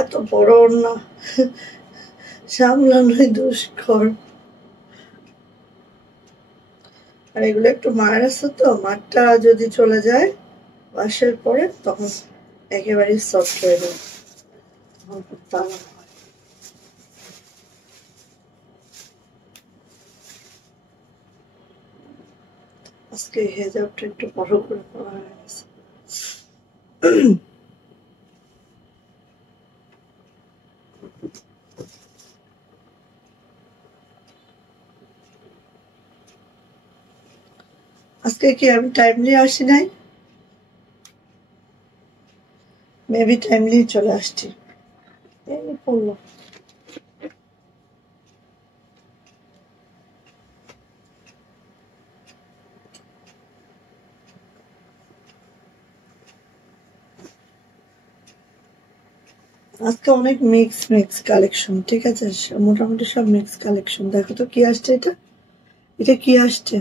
এত বড় না সামলানোই দুষ্কর। আর এগুলো একটু মার আছে তো, মারটা যদি চলে যায় ওয়াশের পরে তখন একেবারে সফট হয়ে যাবে। আজকে হেজাবটা একটু বড় করে পড়া হয়ে গেছে। আজকে কি আমি টাইমলি আসি নাই? মেবি টাইমলি চলে আসছি। এই পড়লো। আজকে অনেক মিক্স কালেকশন, ঠিক আছে, মোটামুটি সব মিক্স কালেকশন। দেখো তো কি আসছে, এটা কি আসছে?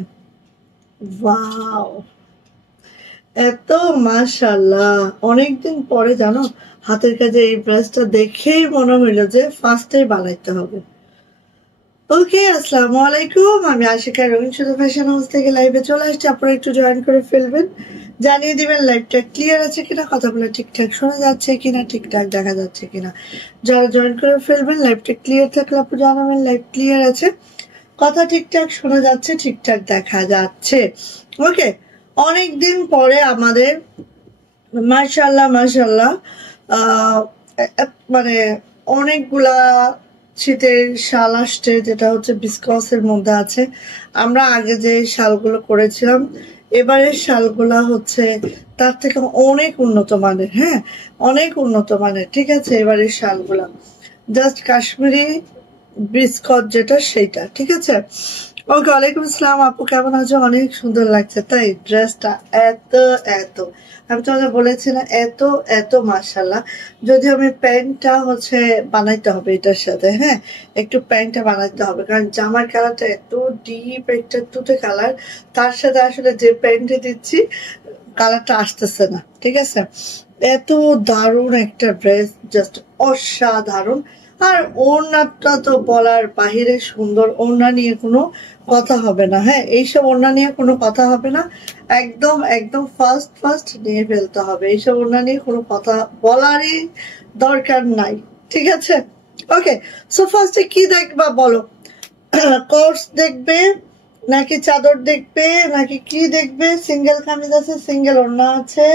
ওয়াও, এত মাশাআল্লাহ, অনেকদিন পরে জানো হাতের কাজে এই ড্রেসটা দেখেই মনে হইলো যে ফার্স্টেই বানাইতে হবে। ওকে, আসসালামু আলাইকুম, আমি আশিকা রঙিন শুধু ফ্যাশন হাউস থেকে লাইভে চলে আসছি। আপনারা একটু জয়েন করে ফেলবেন, জানিয়ে দিবেন লাইভটা ক্লিয়ার আছে কিনা, কথাগুলো ঠিকঠাক শোনা যাচ্ছে কিনা, ঠিকঠাক দেখা যাচ্ছে কিনা। যারা জয়েন করে ফেলবেন, লাইভটা ক্লিয়ার থাকলে আপনি জানাবেন লাইভ ক্লিয়ার আছে, কথা ঠিকঠাক শোনা যাচ্ছে, ঠিকঠাক দেখা যাচ্ছে। ওকে, অনেকদিন পরে আমাদের মাশাআল্লাহ মানে অনেকগুলা শীতের শাল আসছে, যেটা হচ্ছে বিস্কসের মধ্যে আছে। আমরা আগে যে শালগুলো করেছিলাম, এবারের শালগুলা হচ্ছে তার থেকে অনেক উন্নত মানের, হ্যাঁ অনেক উন্নত মানের, ঠিক আছে। এবারের শালগুলা জাস্ট কাশ্মীরি বিস্কট যেটা সেইটা, ঠিক আছে। ওকে, ওয়ালাইকুম আসসালাম আপু, কেমন আছো? অনেক সুন্দর লাগছে তাই ড্রেসটা, এত এত আমি তোমাদের বলেছি না, এত এত মাশাআল্লাহ। যদিও আমি প্যান্টটা হচ্ছে বানাইতে হবে এটার সাথে, হ্যাঁ একটু প্যান্টটা বানাইতে হবে, কারণ জামার কালারটা এত ডিপ একটা তুতে কালার, তার সাথে আসলে যে প্যান্টে দিচ্ছি কালারটা আসতেছে না, ঠিক আছে। এত দারুণ একটা ড্রেস, জাস্ট অসাধারণ। আর ওড়নাটা তো বলার বাহিরে সুন্দর, ওড়না নিয়ে কোনো কথা হবে না, হ্যাঁ এইসব ওড়না নিয়ে কোনো কথা হবে না, একদম একদম ফার্স্ট নিয়ে ফেলতে হবে, এইসব ওড়না নিয়ে কোনো কথা বলারই দরকার নাই, ঠিক আছে। ওকে, সো ফার্স্টে কি দেখবা বলো? কোর্স দেখবে নাকি চাদর দেখবে নাকি কি দেখবে? সিঙ্গেল কামিজ আছে, সিঙ্গেল ওড়না আছে,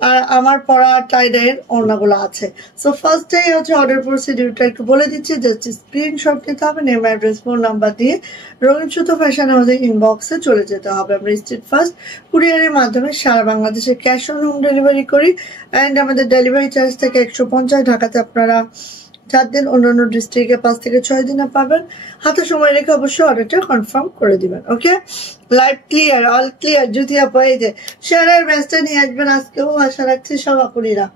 আর আমার পরা টাইডের ওড়নাগুলো আছে। সো ফার্স্টে হচ্ছে অর্ডার প্রসিডিউরটা একটু বলে দিচ্ছি, জাস্ট স্ক্রিনশট নিতে হবে, নেম অ্যাড্রেস ফোন নাম্বার দিয়ে রঙিন সুতো ফ্যাশন হাউসের ইনবক্সে চলে যেতে হবে। আমরা স্ট্রিট ফার্স্ট কুরিয়ারের মাধ্যমে সারা বাংলাদেশে ক্যাশ অন হোম ডেলিভারি করি, অ্যান্ড আমাদের ডেলিভারি চার্জ থেকে 150। ঢাকাতে আপনারা 4 দিন, অন্যান্য ডিস্ট্রিক্টে 5 থেকে 6 দিনে পাবেন। হাতে সময় রেখে অবশ্যই অর্ডারটা কনফার্ম করে দিবেন। ওকে, লাইভ ক্লিয়ার, অল ক্লিয়ার। যদি আপু এই যে শেয়ারের ব্যাচটা নিয়ে আসবেন, আজকেও আশা রাখছি সব আপুরিরা।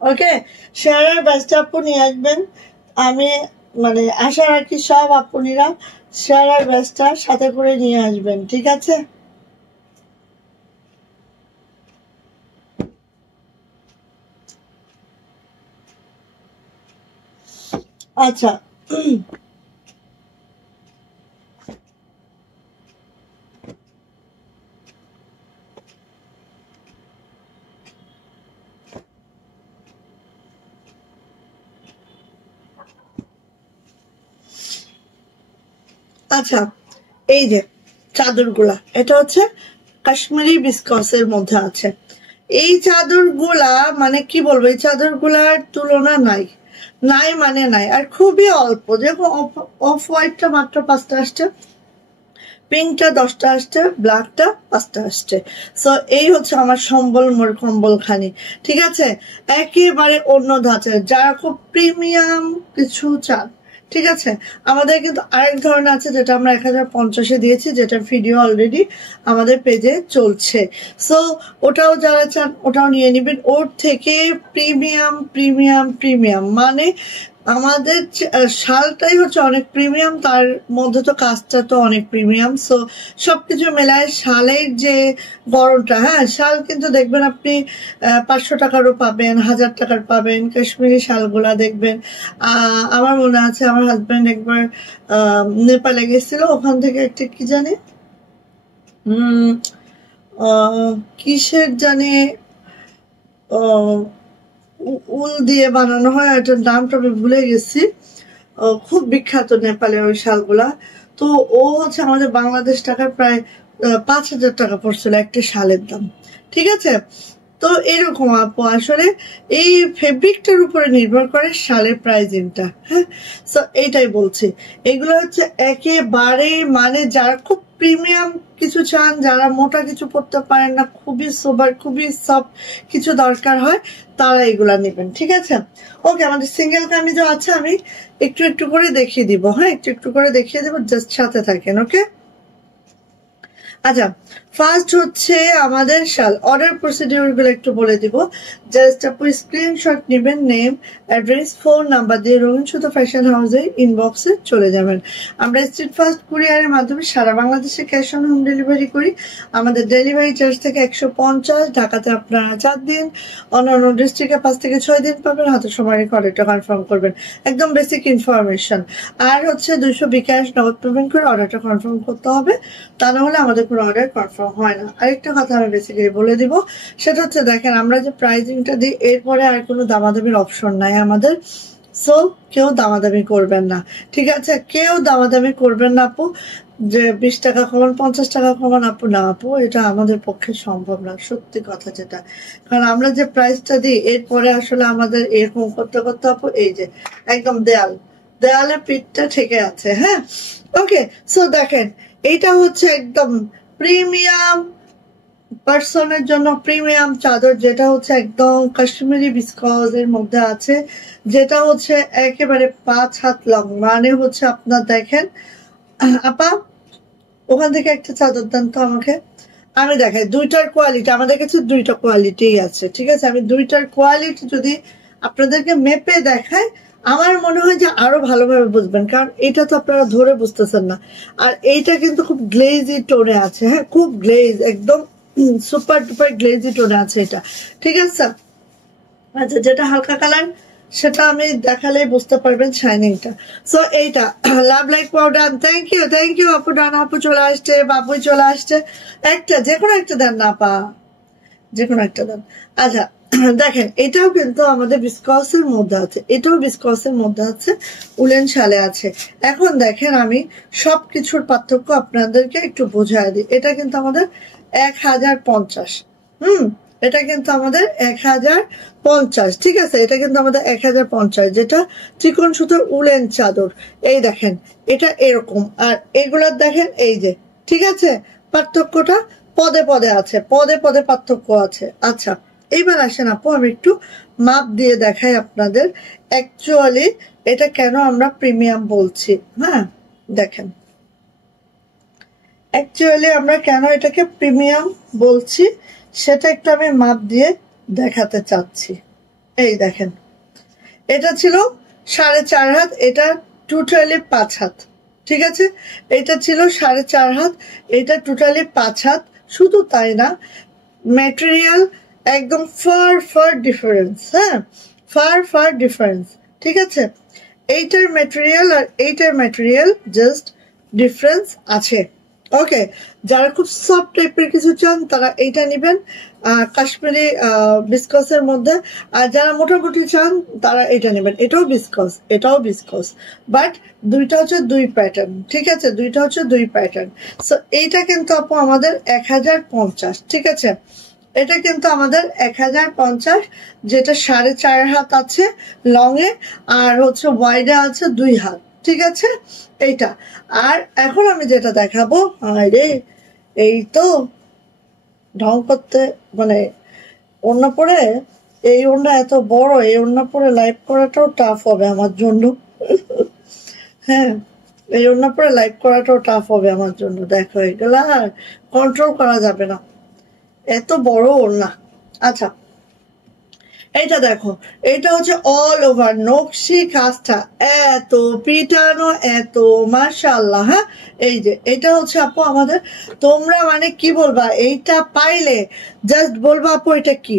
ওকে, শেয়ারের ব্যাচটা আপু নিয়ে আসবেন, আমি মানে আশা রাখি সব আপুনিরা শেয়ারের ব্যাচটা সাথে করে নিয়ে আসবেন, ঠিক আছে। আচ্ছা, আচ্ছা এই যে চাদরগুলা, এটা হচ্ছে কাশ্মীরি বিস্কসের মধ্যে আছে। এই চাদরগুলা মানে কি বলবো, এই চাদরগুলার তুলনা নাই, নাই মানে নাই, আর খুবই অল্প। দেখো অফ হোয়াইটটা মাত্র 5টা আসছে, পিঙ্কটা 10টা আসছে, ব্ল্যাকটা 5টা আসছে। সো এই হচ্ছে আমার সম্বল মোর কম্বল খানি, ঠিক আছে। একেবারে অন্য ধাঁচের, যারা খুব প্রিমিয়াম কিছু চান, ঠিক আছে। আমাদের কিন্তু আরেক ধরনের আছে, যেটা আমরা 1050-এ দিয়েছি, যেটা ভিডিও অলরেডি আমাদের পেজে চলছে। সো ওটাও যারা চান ওটাও নিয়ে নিবেন। ওর থেকে প্রিমিয়াম প্রিমিয়াম প্রিমিয়াম মানে আমাদের শালটাই হচ্ছে অনেক প্রিমিয়াম, তার মধ্যে তো কাজটা তো অনেক প্রিমিয়াম। সো সবকিছু মেলায় শালের যে গরমটা, হ্যাঁ শাল কিন্তু দেখবেন আপনি 500 টাকারও পাবেন, 1000 টাকার পাবেন। কাশ্মীরি শালগুলা দেখবেন, আমার মনে আছে আমার হাজব্যান্ড একবার নেপালে গেছিল, ওখান থেকে একটা কি জানি কিসের জানি উল দিয়ে বানানো হয়, এটার নামটা আমি ভুলে গেছি। খুব বিখ্যাত নেপালের ওই শালগুলা। তো ও হচ্ছে আমাদের বাংলাদেশ টাকার প্রায় 5000 টাকা পড়ছিল একটা শালের দাম, ঠিক আছে। তো এরকম আপু আসলে এই ফেব্রিকটার উপরে নির্ভর করে শালের প্রাইজিংটা, হ্যাঁ। সো এইটাই বলছি, এগুলো হচ্ছে একেবারে মানে যারা খুব প্রিমিয়াম কিছু চান, যারা মোটা কিছু পড়তে পারেন না, খুবই সোবার খুবই সফট কিছু দরকার হয়, তারা এগুলা নেবেন, ঠিক আছে। ওকে, আমাদের সিঙ্গেল কামিজও আছে, আমি একটু একটু করে দেখিয়ে দিব, হ্যাঁ একটু একটু করে দেখিয়ে দেবো, জাস্ট সাথে থাকেন, ওকে। আচ্ছা, ফার্স্ট হচ্ছে আমাদের শাল অর্ডার প্রসিডিউর গুলো একটু বলে দিব। জাস্ট আপনি স্ক্রিনশট নেবেন, নেম, অ্যাড্রেস, ফোন নাম্বার দিয়ে রঙিন সুতো ফ্যাশন হাউসের ইনবক্সে চলে যাবেন। আমরা স্ট্রিট ফাস্ট কুরিয়ারের মাধ্যমে সারা বাংলাদেশে ক্যাশ অন হোম ডেলিভারি করি। আমাদের ডেলিভারি চার্জ থেকে 150, ঢাকাতে আপনারা 4 দিন, অন্যান্য ডিস্ট্রিক্টে 5 থেকে 6 দিন পাবেন। হাতে সময় রেখে অর্ডারটা কনফার্ম করবেন, একদম বেসিক ইনফরমেশন। আর হচ্ছে 200 বিকাশ নগদ পেমেন্ট করে অর্ডারটা কনফার্ম করতে হবে, তা না হলে আমাদের কোনো অর্ডার কনফার্ম হয় না। আরেকটা কথা আমি বেসিক্যালি বলে দিব, সেটা হচ্ছে দেখেন আমরা যে প্রাইজিংটা দিই এরপরে আর কোনো দামাদামির অপশন নাই আমাদের। সো কেউ দামাদামি করবেন না, ঠিক আছে, কেউ দামাদামি করবেন না আপু, যে 20 টাকা কমান 50 টাকা কমান, আপু না আপু, এটা আমাদের পক্ষে সম্ভব না, সত্যি কথা যেটা। কারণ আমরা যে প্রাইসটা দিই এরপরে আসলে আমাদের এরকম করতে করতে আপু এই যে একদম দেয়ালে পিঠটা ঠেকে আছে, হ্যাঁ। ওকে, সো দেখেন এইটা হচ্ছে একদম প্রিমিয়াম পার্সনের জন্য প্রিমিয়াম চাদর, যেটা হচ্ছে একদম কাশ্মীরি বিস্কজ এর মধ্যে আছে, যেটা হচ্ছে একেবারে 5 হাত লং, মানে হচ্ছে আপনার দেখেন আপা ওখান থেকে একটা চাদর দেন তো আমাকে, আমি দেখাই দুইটার কোয়ালিটি, আমাদের কাছে দুইটা কোয়ালিটি আছে, ঠিক আছে। আমি দুইটার কোয়ালিটি যদি আপনাদেরকে মেপে দেখাই আমার মনে হয় যে আরো ভালোভাবে বুঝবেন, কারণ এটা তো আপনারা ধরে বুঝতেছেন না। আর এইটা কিন্তু খুব গ্লেজি টোনে আছে, হ্যাঁ খুব গ্লেজ, একদম সুপার টুপার গ্লেজি টোনে আছে এটা, ঠিক আছে। আচ্ছা, যেটা হালকা কালার সেটা আমি দেখালেই বুঝতে পারবেন শাইনিংটা। সো এইটা love like powder, thank you আপু, ডানা আপু চলে আসছে, বাবুই চলে আসছে, একটা যে কোনো একটা দেন না পা, যে কোনো একটা দেন। আচ্ছা দেখেন এটাও কিন্তু আমাদের বিস্কসের মধ্যে আছে, এটাও বিস্কসের মধ্যে আছে, উলেন শালে আছে। এখন দেখেন আমি সবকিছুর পার্থক্য আপনাদেরকে একটু বোঝায় দিই। এটা কিন্তু আমাদের 1050, এটা কিন্তু আমাদের 1050, ঠিক আছে, এটা কিন্তু আমাদের 1050, যেটা চিকন সুতোর উলেন চাদর। এই দেখেন এটা এরকম, আর এগুলার দেখেন এই যে, ঠিক আছে, পার্থক্যটা পদে পদে আছে, পদে পদে পার্থক্য আছে। আচ্ছা এইবার আসেন আপু আমি একটু মাপ দিয়ে দেখাই আপনাদের অ্যাকচুয়ালি এটা কেন আমরা প্রিমিয়াম বলছি। হ্যাঁ দেখেন অ্যাকচুয়ালি আমরা কেন এটাকে প্রিমিয়াম বলছি সেটা একটু আমি মাপ দিয়ে দেখাতে চাচ্ছি। এই দেখেন এটা ছিল 4.5 হাত, এটা টোটালি 5 হাত, ঠিক আছে। এটা ছিল 4.5 হাত, এটা টোটালি 5 হাত। শুধু তাই না, ম্যাটেরিয়াল একদম ফার ডিফারেন্স, হ্যাঁ ফার ডিফারেন্স, ঠিক আছে। এইটার ম্যাটেরিয়াল আর এইটার ম্যাটেরিয়াল জাস্ট ডিফারেন্স আছে, ওকে। যারা খুব সফট টাইপের কিছু চান তারা এইটা নেবেন কাশ্মীরি বিস্কসের মধ্যে, আর যারা মোটামুটি চান তারা এটা নেবেন, এটাও বিস্কস, বাট দুইটা হচ্ছে দুই প্যাটার্ন, ঠিক আছে, দুইটা হচ্ছে দুই প্যাটার্ন। সো এইটা কিন্তু আপু আমাদের 1050, ঠিক আছে, এটা কিন্তু আমাদের 1050, যেটা 4.5 হাত আছে লং এ, আর হচ্ছে ওয়াইডে আছে 2 হাত, ঠিক আছে এইটা। আর এখন আমি যেটা দেখাবো, আরে এই তো ঢং করতে মানে ওড়না পরে, এই ওড়না এত বড়, এই ওড়না পরে লাইভ করাটাও টাফ হবে আমার জন্য হ্যাঁ এই ওড়না পরে লাইভ করাটাও টাফ হবে আমার জন্য। দেখো এগুলা কন্ট্রোল করা যাবে না, এত বড় ওড়না। আচ্ছা এইটা দেখো, এটা হচ্ছে অল ওভার নকশি কাজটা, এত পিটানো, এত মাশাআল্লাহ। হ্যাঁ, এই যে এটা হচ্ছে আপু আমাদের, তোমরা মানে কি বলবা, এইটা পাইলে জাস্ট বলবা আপু এটা কি।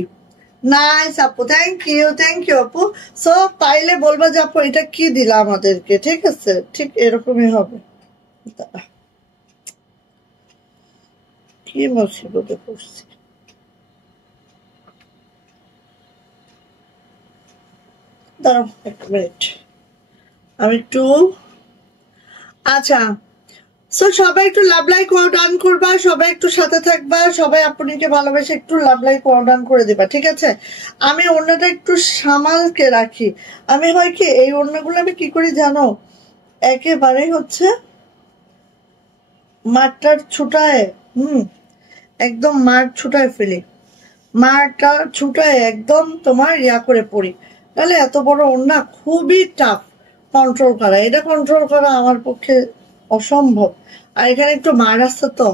নাইস আপু, থ্যাংক ইউ আপু। সো পাইলে বলবা যে আপু এটা কি দিলা আমাদেরকে, ঠিক আছে, ঠিক এরকমই হবে। কি মুসিবতে পড়ছি, দাঁড়াও এক মিনিট, আমি একটু, আচ্ছা। সো সবাই একটু লাভ লাইক ওয়াও ডান করবা, সবাই একটু সাথে থাকবা, সবাই আপুনিকে ভালোবেসে একটু লাভ লাইক ওয়াও ডান করে দিবা, ঠিক আছে। আমি ওড়নাটা একটু সামালকে রাখি। আমি হয় কি এই ওড়নাগুলো আমি কি করি জানো, একেবারেই হচ্ছে মাঠটার ছুটায়, একদম মাঠ ছুটায় ফেলি, মাঠটা ছুটায় একদম তোমার ইয়া করে পড়ি। তাহলে এত বড় ওড়না খুবই টাফ কন্ট্রোল করা, এটা কন্ট্রোল করা আমার পক্ষে অসম্ভব। আর এখানে একটু মার আসছে তো,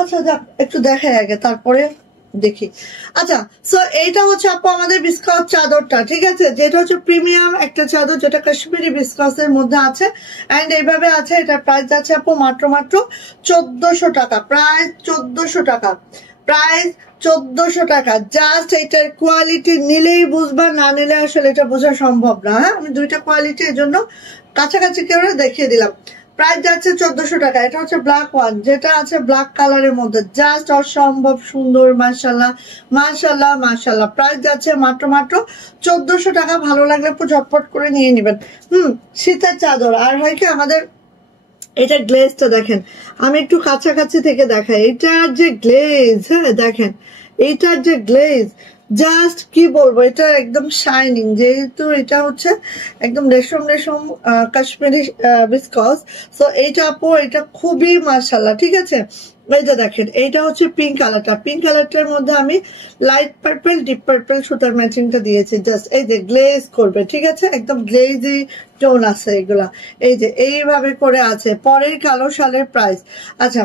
আচ্ছা যাক, একটু দেখাই আগে তারপরে দেখি। আচ্ছা, সো এইটা হচ্ছে আপু আমাদের বিস্কাস চাদরটা, ঠিক আছে, যেটা হচ্ছে প্রিমিয়াম একটা চাদর, যেটা কাশ্মীরি বিস্কাসের মধ্যে আছে, এন্ড এইভাবে আছে। এটা প্রাইস আছে আপু মাত্র 1400 টাকা, প্রাইস 1400 টাকা, প্রাইস 1400 টাকা। জাস্ট এটার কোয়ালিটি নিলেই বুঝবা, না নিলে আসলে এটা বোঝা সম্ভব না। হ্যাঁ, আমি দুইটা কোয়ালিটি এর জন্য কাছাকাছি করে দেখিয়ে দিলাম। প্রাইস যাচ্ছে 1400 টাকা। এটা হচ্ছে ব্ল্যাক ওয়ান, যেটা আছে ব্ল্যাক কালারের মধ্যে, জাস্ট অসম্ভব সুন্দর, মাশাআল্লাহ মাশাআল্লাহ মাশাআল্লাহ। প্রাইস যাচ্ছে মাত্র 1400 টাকা। ভালো লাগলে একটু ঝটপট করে নিয়ে নেবেন। শীতের চাদর। আর হয় কি আমাদের এটা গ্লেজটা দেখেন, আমি একটু কাছাকাছি থেকে দেখাই, এটার যে গ্লেজ, হ্যাঁ দেখেন এইটার যে গ্লেজ, জাস্ট কি বলবো, এটা একদম শাইনিং, যেহেতু এটা হচ্ছে একদম রেশম রেশম কাশ্মীরি বিস্কস। সো এইটা আপু এটা খুবই মাশাআল্লাহ, ঠিক আছে। এই যে দেখেন, এইটা হচ্ছে পিঙ্ক কালারটা, পিঙ্ক কালারটার মধ্যে আমি লাইট পার্পল ডিপ পার্পল সুতার ম্যাচিংটা দিয়েছি। জাস্ট এই যে গ্লেজ করবে, ঠিক আছে, একদম গ্লেজি টোন আছে এগুলা। এই যে এইভাবে করে আছে। পরের কালো শালের প্রাইস, আচ্ছা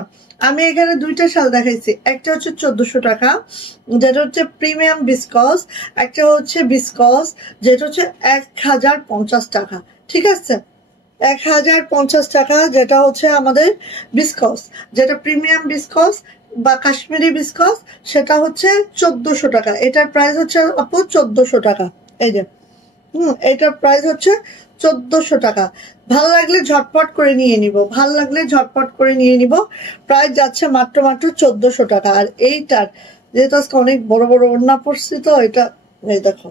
আমি এখানে দুইটা শাল দেখাইছি, একটা হচ্ছে 1400 টাকা যেটা হচ্ছে প্রিমিয়াম বিস্কস, একটা হচ্ছে বিস্কস যেটা হচ্ছে 1050 টাকা, ঠিক আছে। 1050 টাকা যেটা হচ্ছে আমাদের বিস্কস, যেটা প্রিমিয়াম বিস্কস বা কাশ্মীরি বিস্কস, সেটা হচ্ছে 1400 টাকা। এটার প্রাইস হচ্ছে আপু 1400 টাকা। এই যে এটার প্রাইস হচ্ছে 1400 টাকা। ভাল লাগলে ঝটপট করে নিয়ে নিব, ভাল লাগলে ঝটপট করে নিয়ে নিব। প্রাইস যাচ্ছে মাত্র 1400 টাকা। আর এইটার যেহেতু আজকে অনেক বড় বড় ওড়না পড়ছি তো, এটা এই দেখো,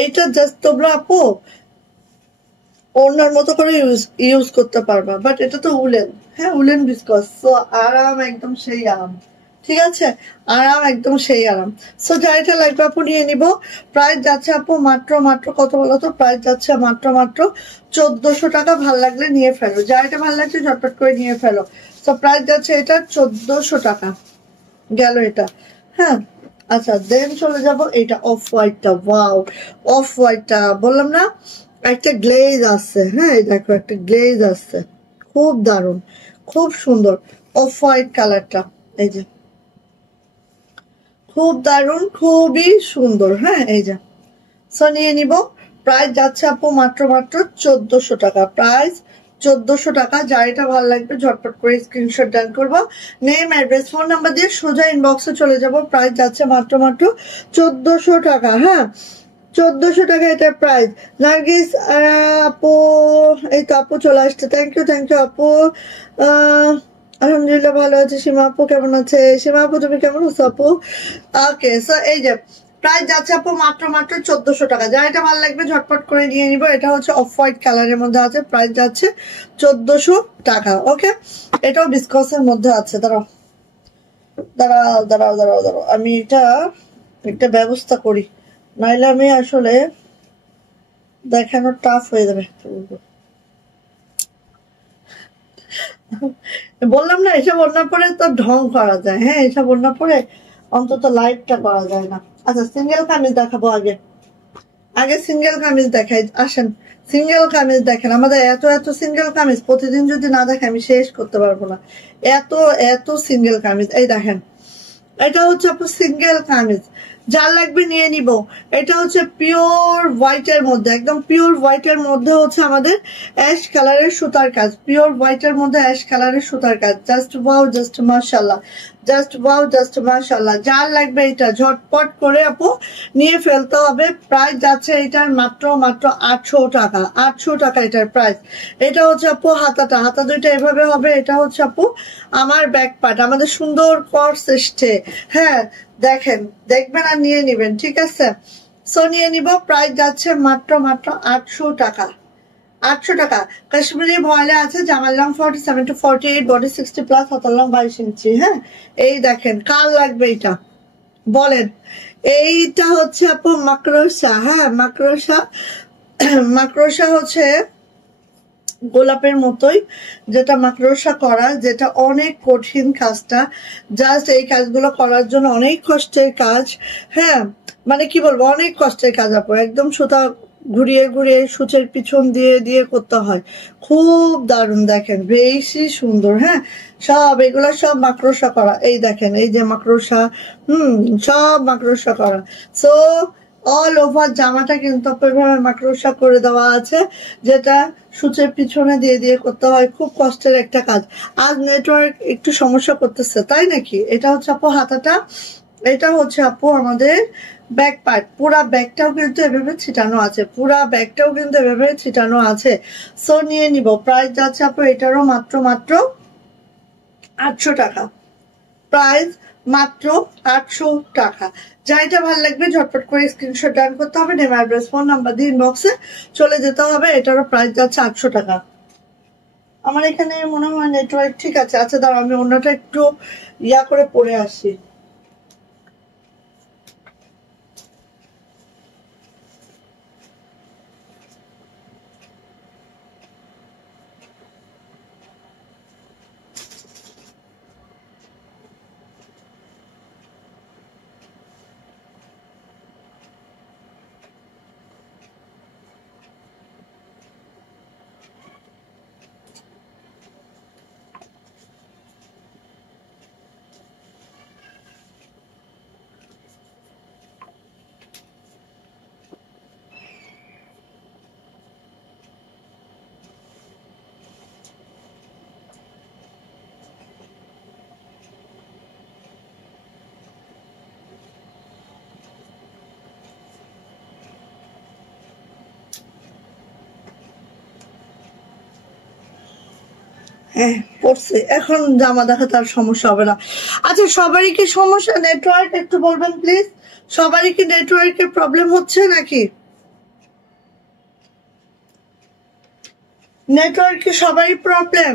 এইটা জাস্ট তোমরা আপু ওড়নার মতো করে ইউজ করতে পারবা, বাট এটা তো উলেন, হ্যাঁ উলেন বিস্কস, সো আরাম একদম সেই আরাম, ঠিক আছে, আরাম একদম সেই আরাম। সো যাইটা লাগবে আপু নিয়ে নিব। প্রাইস যাচ্ছে আপু মাত্র কত বলো তো, প্রাইস যাচ্ছে মাত্র 1400 টাকা। ভাল লাগলে নিয়ে ফেলো, যাইটা ভাল লাগছে ঝটপট করে নিয়ে ফেলো। সো প্রাইস যাচ্ছে এটা 1400 টাকা গেল এটা। হ্যাঁ, আচ্ছা দেন চলে যাব এটা অফ হোয়াইটটা। ওয়াও, অফ হোয়াইটটা বললাম না একটা গ্লেজ আছে, হ্যাঁ দেখো একটা গ্লেজ আছে, খুব দারুণ, খুব সুন্দর অফ হোয়াইট কালারটা। এই যে খুব দারুণ, খুবই সুন্দর, হ্যাঁ এই যে। সো নিয়ে নিব। প্রাইস যাচ্ছে আপু মাত্র 1400 টাকা, প্রাইস 1400 টাকা। যার এটা ভালো লাগবে ঝটপট করে স্ক্রিনশট ডান করবো, নেম অ্যাড্রেস ফোন নাম্বার দিয়ে সোজা ইনবক্সে চলে যাব। প্রাইস যাচ্ছে মাত্র 1400 টাকা। হ্যাঁ, 1400 টাকা এটার প্রাইস। নার্গিস আপু, এই তো আপু চলে আসছে, থ্যাংক ইউ আপু। আলহামদুলিল্লাহ ভালো আছে। সীমা আপু কেমন আছে? সীমা আপু তুমি কেমন আছো আপু? ওকে, সো এই যে প্রাইস যাচ্ছে আপু মাত্র 1400 টাকা। যার এটা ভালো লাগবে ঝটপট করে নিয়ে নিব। এটা হচ্ছে অফ হোয়াইট কালারের মধ্যে আছে, প্রাইস যাচ্ছে 1400 টাকা। ওকে, এটাও বিস্কসের মধ্যে আছে। দাঁড়াও দাঁড়াও দাঁড়াও দাঁড়াও দাঁড়াও, আমি এটা একটা ব্যবস্থা করি, নাইলে আমি আসলে দেখানো টাফ হয়ে যাবে। বললাম না এসব ওড়না পরে তো ঢং করা যায়, হ্যাঁ এসব ওড়না পরে অন্তত লাইভটা করা যায় না। আচ্ছা সিঙ্গেল কামিজ দেখাবো আগে, আগে সিঙ্গেল কামিজ দেখাই, আসেন সিঙ্গেল কামিজ দেখেন। আমাদের এত এত সিঙ্গেল কামিজ প্রতিদিন যদি না দেখে আমি শেষ করতে পারবো না, এত এত সিঙ্গেল কামিজ। এই দেখেন, এটা হচ্ছে আপনার সিঙ্গেল কামিজ, যার লাগবে নিয়ে নিব। এটা হচ্ছে পিওর হোয়াইটের মধ্যে, একদম পিওর হোয়াইটের মধ্যে হচ্ছে আমাদের অ্যাশ কালারের সুতার কাজ, পিওর হোয়াইটের মধ্যে অ্যাশ কালারের সুতার কাজ। জাস্ট ওয়াও, জাস্ট মাশাআল্লাহ, জাস্ট ওয়াও, জাস্ট মাশাআল্লাহ। যার লাগবে এটা ঝটপট করে আপু নিয়ে ফেলতে হবে। প্রাইস যাচ্ছে এটার মাত্র মাত্র 800 টাকা, 800 টাকা এটার প্রাইস। এটা হচ্ছে আপু হাতাটা, হাতা দুইটা এভাবে হবে। এটা হচ্ছে আপু আমার ব্যাক পার্ট, আমাদের সুন্দর কর্স এসছে। হ্যাঁ দেখেন, দেখবেন আর নিয়ে নিবেন, ঠিক আছে? সো নিয়ে নিব। প্রাইস যাচ্ছে মাত্র মাত্র 800 টাকা, 800 টাকা। কাশ্মীরি ভয়েলে আছে, জামার লং 47 to 48, বডি 60 প্লাস, হাতার লং 22 ইঞ্চি। হ্যাঁ এই দেখেন, কার লাগবে এটা বলেন? এইটা হচ্ছে আপু মাকড়সা। হ্যাঁ মাকড়সা, মাকড়সা হচ্ছে গোলাপের মতোই, যেটা মাকড়সা করা, যেটা অনেক কঠিন কাজটা। জাস্ট এই কাজগুলো করার জন্য অনেক কষ্টের কাজ। হ্যাঁ মানে কি বলবো, অনেক কষ্টের কাজ আপু। একদম সুতা ঘুরিয়ে ঘুরিয়ে সূচের পিছন দিয়ে দিয়ে করতে হয়। খুব দারুণ, দেখেন বেশি সুন্দর। হ্যাঁ সব এগুলো সব মাকড়সা করা। এই দেখেন, এই যে মাকড়সা, সব মাকড়সা করা। সো অল ওভার জামাটা কিন্তু এভাবে মাকড়সা করে দেওয়া আছে, যেটা সূচের পিছনে দিয়ে দিয়ে করতে হয়। খুব কষ্টের একটা কাজ। আজ নেটওয়ার্ক একটু সমস্যা করতেছে, তাই নাকি? এটা হচ্ছে আপু হাতাটা, এটা হচ্ছে আপু আমাদের ব্যাক পার্ট। পুরা ব্যাগটাও কিন্তু এভাবে ছিটানো আছে, পুরা ব্যাগটাও কিন্তু এভাবে ছিটানো আছে। সো নিয়ে নিব। প্রাইস যাচ্ছে আপু এটারও মাত্র মাত্র 800 টাকা, প্রাইস মাত্র 800 টাকা। যাইটা ভালো লাগবে ঝটপট করে স্ক্রিনশট ডান করতে হবে, নেম অ্যাড্রেস ফোন নাম্বার দিয়ে ইনবক্সে চলে যেতে হবে। এটারও প্রাইস যাচ্ছে 800 টাকা। আমার এখানে মনে হয় নেটওয়ার্ক ঠিক আছে। আচ্ছা দাঁড়াও, আমি অন্যটা একটু ইয়া করে পড়ে আসি। হ্যাঁ পড়ছে, এখন জামা দেখাতে আর সমস্যা হবে না। আচ্ছা সবারই কি সমস্যা নেটওয়ার্ক, একটু বলবেন প্লিজ? সবারই কি নেটওয়ার্কের প্রবলেম হচ্ছে নাকি? নেটওয়ার্ক কি সবারই প্রবলেম?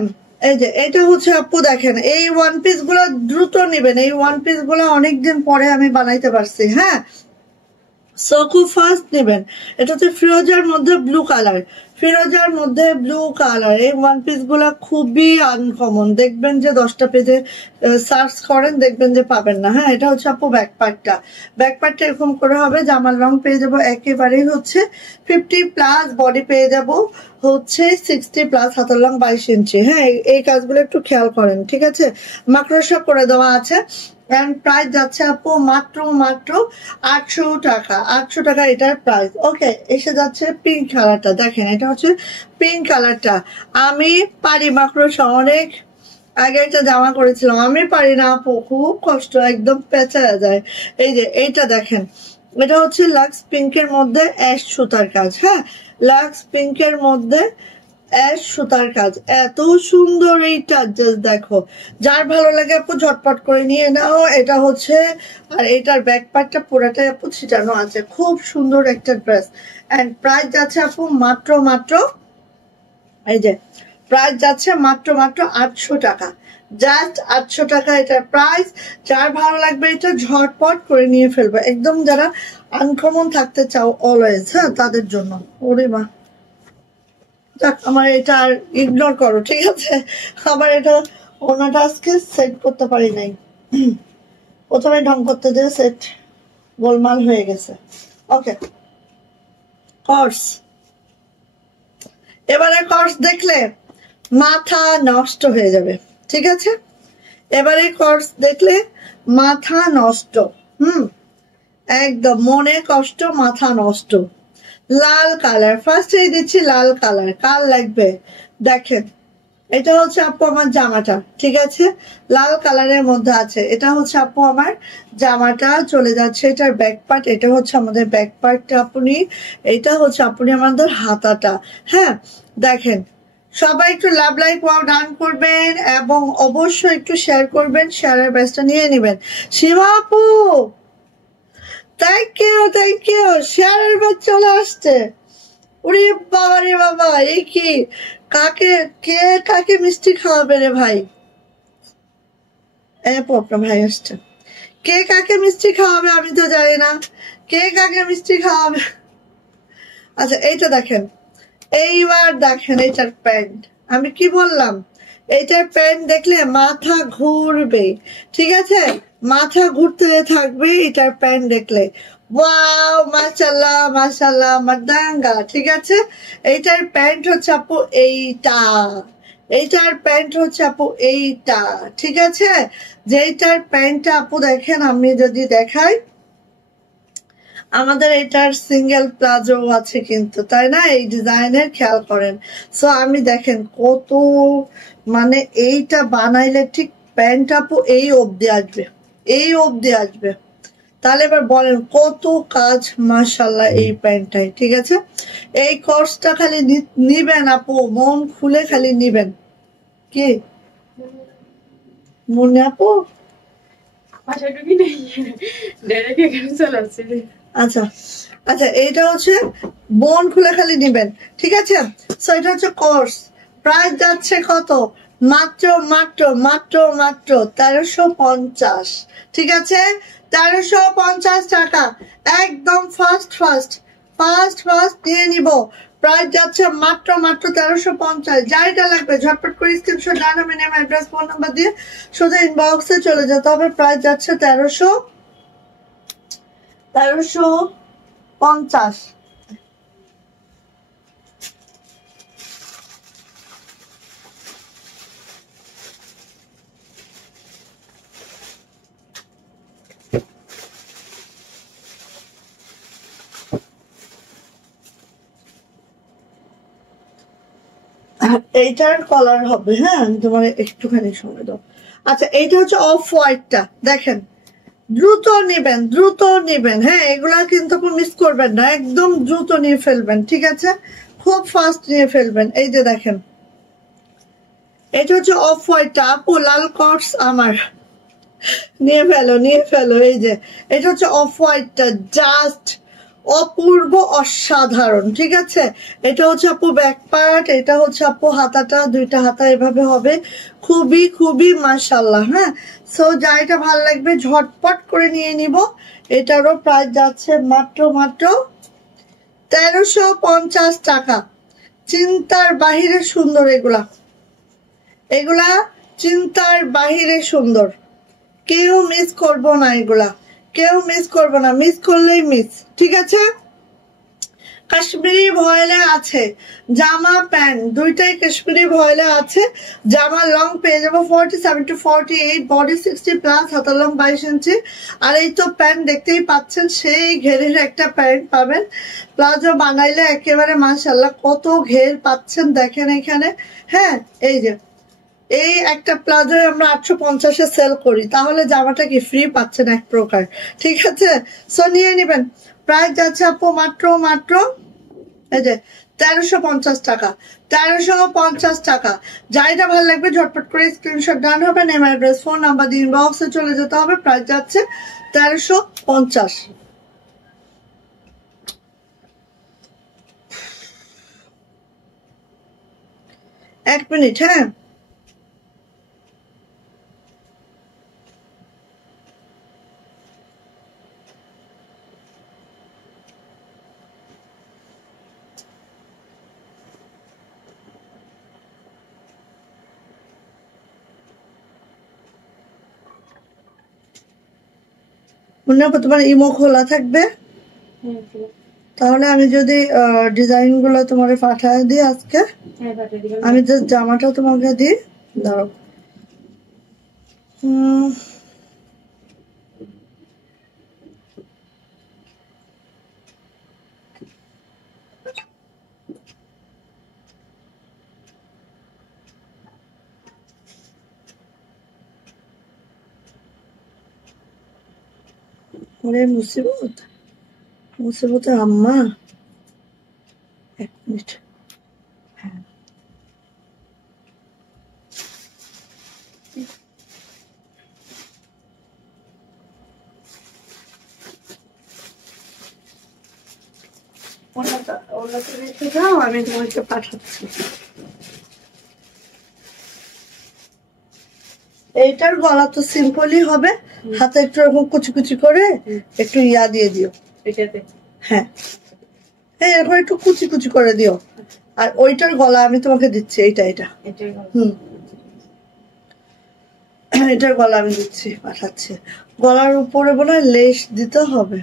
এই যে এটা হচ্ছে আপু দেখেন, এই ওয়ান পিস গুলো দ্রুত নিবেন। এই ওয়ান পিস গুলো অনেকদিন পরে আমি বানাইতে পারছি। হ্যাঁ সো খুব ফাস্ট নেবেন। এটা হচ্ছে ফিরোজার মধ্যে ব্লু কালার, ফিরোজার মধ্যে ব্লু কালার। এই ওয়ান পিস গুলা খুবই আনকমন, দেখবেন যে 10টা পেজে সার্চ করেন দেখবেন যে পাবেন না। হ্যাঁ এটা হচ্ছে আপু ব্যাক পার্টটা, ব্যাক পার্টটা এরকম করে হবে। জামার রং পেয়ে যাবো একেবারেই হচ্ছে 50 প্লাস, বডি পেয়ে যাব হচ্ছে 60 প্লাস, হাতার লং 22 ইঞ্চি। হ্যাঁ এই কাজগুলো একটু খেয়াল করেন, ঠিক আছে? মাকড়সা করে দেওয়া আছে। এন্ড প্রাইস যাচ্ছে আপু মাত্র মাত্র 800 টাকা, 800 টাকা এটার প্রাইস। ওকে এসে যাচ্ছে পিঙ্ক কালারটা, দেখেন এটা হচ্ছে পিঙ্ক কালারটা। আমি পারি মাকড়সা, অনেক আগে একটা জামা করেছিলাম, আমি পারি না আপু, খুব কষ্ট, একদম পেঁচা যায়। এই যে এইটা দেখেন, এটা হচ্ছে লাক্স পিঙ্কের মধ্যে অ্যাশ সুতার কাজ। হ্যাঁ লাক্স পিঙ্কের মধ্যে অ্যাশ সুতার কাজ, এত সুন্দর এইটা, জাস্ট দেখো। যার ভালো লাগে আপু ঝটপট করে নিয়ে নাও। এটা হচ্ছে, আর এটার ব্যাক পার্টটা পুরাটাই আপু ছিটানো আছে। খুব সুন্দর একটা ড্রেস। এন্ড প্রাইস যাচ্ছে আপু মাত্র মাত্র, এই যে প্রাইস যাচ্ছে মাত্র মাত্র 800 টাকা, জাস্ট 800 টাকা এটার প্রাইস। যার ভালো লাগবে এটা ঝটপট করে নিয়ে ফেলবে, একদম যারা আনকমন থাকতে চাও অলওয়েজ, হ্যাঁ তাদের জন্য। ওরে মা, যাক আমার এটা আর ইগনোর করো, ঠিক আছে? আবার এটা ওনাটা আজকে সেট করতে পারি নাই, প্রথমে ঢং করতে যে সেট গোলমাল হয়ে গেছে। ওকে কর্স। এবারে কর্স দেখলে মাথা নষ্ট হয়ে যাবে, ঠিক আছে? এবারে কর্স দেখলে মাথা নষ্ট, একদম মনে কষ্ট, মাথা নষ্ট। লাল কালার, ফার্স্টেই দিচ্ছি লাল কালার, কার লাগবে দেখেন। এটা হচ্ছে আপু আমার জামাটা, ঠিক আছে? লাল কালারের মধ্যে আছে, এটা হচ্ছে আপু আমার জামাটা। চলে যাচ্ছে এটার ব্যাক পার্ট, এটা হচ্ছে আমাদের ব্যাক পার্টটা আপনি, এটা হচ্ছে আপনি আমাদের হাতাটা। হ্যাঁ দেখেন, সবাই একটু লাভ লাইক ওয়াও ডান করবেন এবং অবশ্যই একটু শেয়ার করবেন, শেয়ারের ব্যাচটা নিয়ে নেবেন। সীমা আপু থ্যাংক ইউ, শেয়ারের ব্যাচ চলে আসছে। ওরে বাবা রে বাবা, এই কি কাকে মিষ্টি খাওয়াবে রে ভাই? আপনার ভাই আসছে, কে কাকে মিষ্টি খাওয়াবে আমি তো জানি না, কে কাকে মিষ্টি খাওয়াবে। আচ্ছা এইটা দেখেন, এইবার দেখেন এইটার প্যান্ট, আমি কি বললাম, এইটার প্যান্ট দেখলে মাথা ঘুরবে, ঠিক আছে? মাথা ঘুরতে থাকবে এটার প্যান্ট দেখলে। ওয়াও মাশাআল্লাহ মাশাআল্লাহ মাদাঙ্গা, ঠিক আছে? এইটার প্যান্ট হচ্ছে আপু এইটা, এইটার প্যান্ট হচ্ছে আপু এইটা, ঠিক আছে? যেইটার প্যান্টটা আপু দেখেন, আমি যদি দেখাই, আমাদের এটার সিঙ্গেল প্লাজো আছে কিন্তু, তাই না? এই ডিজাইনের খেয়াল করেন। সো আমি দেখেন কত, মানে এইটা বানাইলে ঠিক প্যান্ট আপু এই অবধি আসবে, এই অবধি আসবে। তাহলে এবার বলেন কত কাজ মাশাআল্লাহ এই প্যান্টটাই, ঠিক আছে? এই কোর্সটা খালি নিবেন আপু, মন খুলে খালি নিবেন। কি মনে আপু? আচ্ছা আচ্ছা, এইটা হচ্ছে বোন খুলে খালি নিবেন, ঠিক আছে? সো এটা হচ্ছে কোর্স, প্রাইস যাচ্ছে কত? মাত্র মাত্র মাত্র মাত্র 1350, ঠিক আছে? 1350 টাকা, একদম ফার্স্ট নিয়ে নিব। প্রাইস যাচ্ছে মাত্র মাত্র 1350। যাইটা লাগবে ঝটপট করে স্ক্রিনশট ডান হবে, নেম অ্যাড্রেস ফোন নাম্বার দিয়ে সোজা ইনবক্সে চলে যেতে হবে। প্রাইস যাচ্ছে 1350। এইটার কলার হবে, হ্যাঁ আমি তোমার একটুখানি সময় দাও। আচ্ছা এইটা হচ্ছে অফ হোয়াইটটা, দেখেন দ্রুত নেবেন, হ্যাঁ এগুলা কিন্তু মিস করবেন না, একদম দ্রুত নিয়ে ফেলবেন, ঠিক আছে? খুব ফাস্ট নিয়ে ফেলবেন। এই যে দেখেন, এটা হচ্ছে অফ হোয়াইটটা আপু, লাল কটস আমার, নিয়ে ফেলো। এই যে এটা হচ্ছে অফ হোয়াইটটা, জাস্ট অপূর্ব অসাধারণ, ঠিক আছে? এটা হচ্ছে আপু ব্যাক পার্ট, এটা হচ্ছে আপু হাতাটা, দুইটা হাতা এভাবে হবে, খুবই খুবই মাশাআল্লাহ। হ্যাঁ সো যা এটা ভালো লাগবে ঝটপট করে নিয়ে নিব। এটারও প্রাইস যাচ্ছে মাত্র মাত্র 1350 টাকা। চিন্তার বাহিরে সুন্দর, এগুলা চিন্তার বাহিরে সুন্দর, কেউ মিস করবো না, এগুলা কেউ মিস করবো না, মিস করলেই মিস, ঠিক আছে? কাশ্মীরি ভয়েলে আছে, জামা প্যান্ট দুইটাই কাশ্মীরি ভয়েলে আছে। জামা লং পেয়ে যাবো 47 to 48, বডি 60 প্লাস, হাতা লং 22 ইঞ্চি। আর এই তো প্যান্ট দেখতেই পাচ্ছেন, সেই ঘেরের একটা প্যান্ট পাবেন। প্লাজো বানাইলে একেবারে মাশাআল্লাহ কত ঘের পাচ্ছেন দেখেন এখানে। হ্যাঁ এই যে এই একটা প্লাজো আমরা 850-এ সেল করি, তাহলে জামাটা কি ফ্রি পাচ্ছেন এক প্রকার, ঠিক আছে? সো নিয়ে নেবেন। প্রাইস যাচ্ছে আপু মাত্র মাত্র এই যে 1350 টাকা, 1350 টাকা। যাইটা ভালো লাগবে ঝটপট করে স্ক্রিনশট ডান হবে, নেম অ্যাড্রেস ফোন নাম্বার দিয়ে ইনবক্সে চলে যেতে হবে। প্রাইস যাচ্ছে 1350। 1 মিনিট, হ্যাঁ মনে হবে তোমার ইমো খোলা থাকবে। তাহলে আমি যদি ডিজাইন গুলো তোমার পাঠায় দিই আজকে, আমি জাস্ট জামাটা তোমাকে দিই। দাঁড়াও, ওরে মুসিবত, মুসিবতে আম্মা, এক মিনিট। হ্যাঁ, ওনাকে রেখে যাও, আমি তোমাকে পাঠাচ্ছি। এইটার গলা তো সিম্পলই হবে, হাতে একটু এরকম কুচি কুচি করে একটু ইয়া দিয়ে দিও। হ্যাঁ হ্যাঁ, এরকম একটু কুচি কুচি করে দিও। আর ওইটার গলা আমি তোমাকে দিচ্ছি, এইটা এটা এটার গলা আমি দিচ্ছি, পাঠাচ্ছি। গলার উপরে বলে লেস দিতে হবে।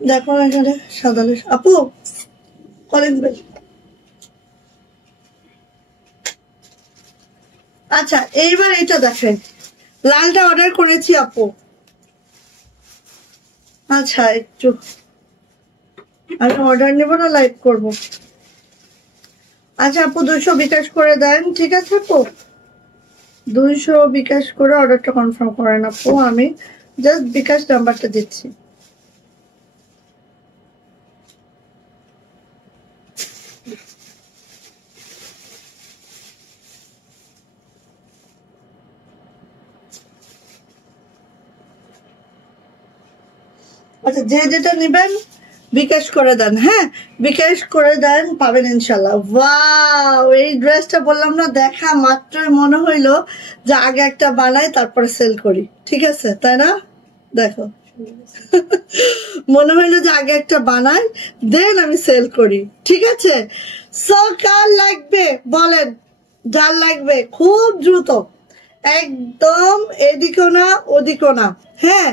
দেখো এখানে সাদা লেস। আপু কলিং বেল। আচ্ছা এইবার এটা দেখেন, লালটা অর্ডার করেছি আপু। আচ্ছা একটু আমি অর্ডার নেব না, লাইভ করব। আচ্ছা আপু 200 বিকাশ করে দেন, ঠিক আছে আপু? 200 বিকাশ করে অর্ডারটা কনফার্ম করেন আপু, আমি জাস্ট বিকাশ নাম্বারটা দিচ্ছি। আচ্ছা যে যেটা নেবেন বিকাশ করে দেন। হ্যাঁ বিকাশ করে দেন, পাবেন ইনশাল্লাহ। ওয়াও, এই ড্রেসটা বললাম না, দেখা মাত্রই মনে হইলো যে আগে একটা বানাই তারপরে সেল করি, ঠিক আছে তাই না? দেখো মনে হইলো যে আগে একটা বানাই দেন আমি সেল করি, ঠিক আছে? সো কার লাগবে বলেন, যার লাগবে খুব দ্রুত, একদম এদিকও না ওদিকও না। হ্যাঁ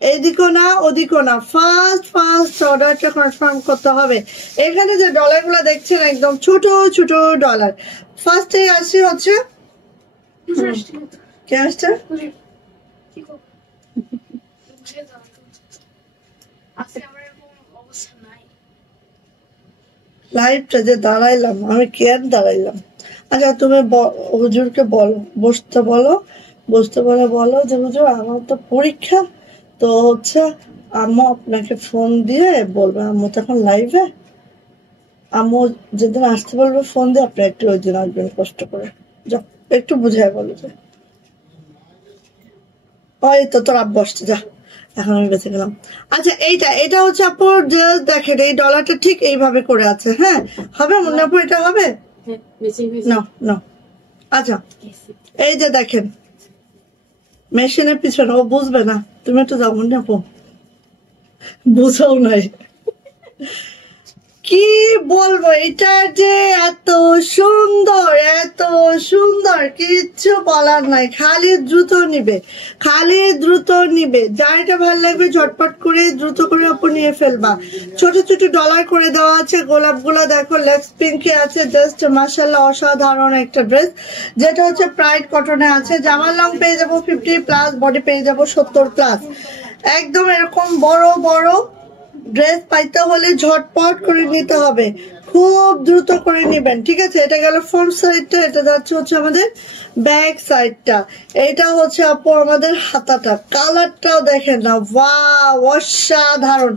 এইদিকও না ওদিকও না, ফার্স্ট ফার্স্ট অর্ডারটা কনফার্ম করতে হবে। এখানে যে ডলার গুলো দেখছেন একদম ছোট ছোট ডলার। ফার্স্টে আসি হচ্ছে কে আসছে, লাইভটা যে দাঁড়াইলাম আমি, কেন দাঁড়াইলাম? আচ্ছা তুমি হুজুরকে বলো, বসতে বলো, বসতে বলে বলো যে হুজুর আমার তো পরীক্ষা, তো হচ্ছে আম্মু আপনাকে ফোন দিয়ে বলবে, আম্মু তো এখন লাইভে, আম্মু যেদিন আসতে বলবে ফোন দিয়ে আপনি একটু ওই দিন আসবেন কষ্ট করে, যা একটু বুঝাই বলো যে ওই তো তোর আব্বু আসছে, যা এখন আমি বেঁচে গেলাম। আচ্ছা এইটা এটা হচ্ছে আপু, দেখেন এই ডলারটা ঠিক এইভাবে করে আছে। হ্যাঁ হবে মনে আপু, এটা হবে না না। আচ্ছা এই যে দেখেন মেশিনের পিছনে, ও বুঝবে না, তুমি একটু যাও মনে আপু, বুঝাও নাই কি বলবো, এটা যে এত সুন্দর এত সুন্দর, কিচ্ছু বলার নাই। খালি দ্রুত নিবে, খালি দ্রুত নিবে, যার এটা ভালো লাগবে ঝটপট করে দ্রুত করে আপু নিয়ে ফেলবা। ছোট ছোট ডলার করে দেওয়া আছে, গোলাপ গুলো দেখো লেক্স পিঙ্কে আছে, জাস্ট মাশাআল্লাহ অসাধারণ একটা ড্রেস, যেটা হচ্ছে প্রাইড কটনে আছে। জামার লং পেয়ে যাবো 50+, বডি পেয়ে যাবো 70+। একদম এরকম বড় বড় ড্রেস পাইতে হলে ঝটপট করে নিতে হবে, খুব দ্রুত করে নিবেন, ঠিক আছে? এটা গেল ফ্রন্ট সাইডটা, এটা যাচ্ছে হচ্ছে আমাদের ব্যাক সাইডটা, এটা হচ্ছে আপু আমাদের হাতাটা। কালারটাও দেখেন না, ওয়াও অসাধারণ।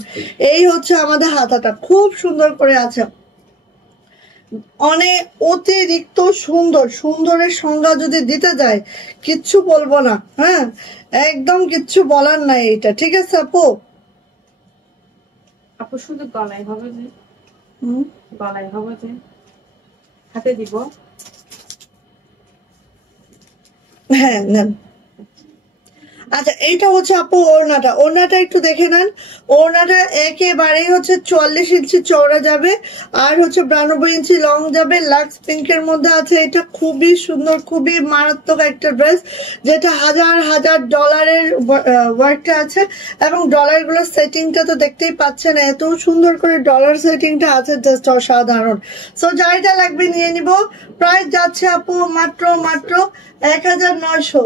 এই হচ্ছে আমাদের হাতাটা, খুব সুন্দর করে আছে, অনেক অতিরিক্ত সুন্দর। সুন্দরের সংজ্ঞা যদি দিতে যায় কিচ্ছু বলবো না, হ্যাঁ একদম কিচ্ছু বলার নাই এটা, ঠিক আছে আপু? আপু শুধু গলায় হবে যে, গলায় হবে যে, হাতে দিব। হ্যাঁ নেন। আচ্ছা এইটা হচ্ছে আপু ওড়নাটা, ওড়নাটা একটু দেখে নেন। ওড়নাটা একেবারেই হচ্ছে 44 ইঞ্চি চওড়া যাবে, আর হচ্ছে 92 ইঞ্চি লং যাবে। লাক্স পিঙ্কের মধ্যে আছে, এটা খুবই সুন্দর, খুবই মারাত্মক একটা ড্রেস, যেটা হাজার হাজার ডলারের ওয়ার্কটা আছে, এবং ডলারগুলোর সেটিংটা তো দেখতেই পাচ্ছেন, এত সুন্দর করে ডলার সেটিংটা আছে, জাস্ট অসাধারণ। সো যাইটা লাগবে নিয়ে নিব। প্রাইস যাচ্ছে আপু মাত্র মাত্র 1900,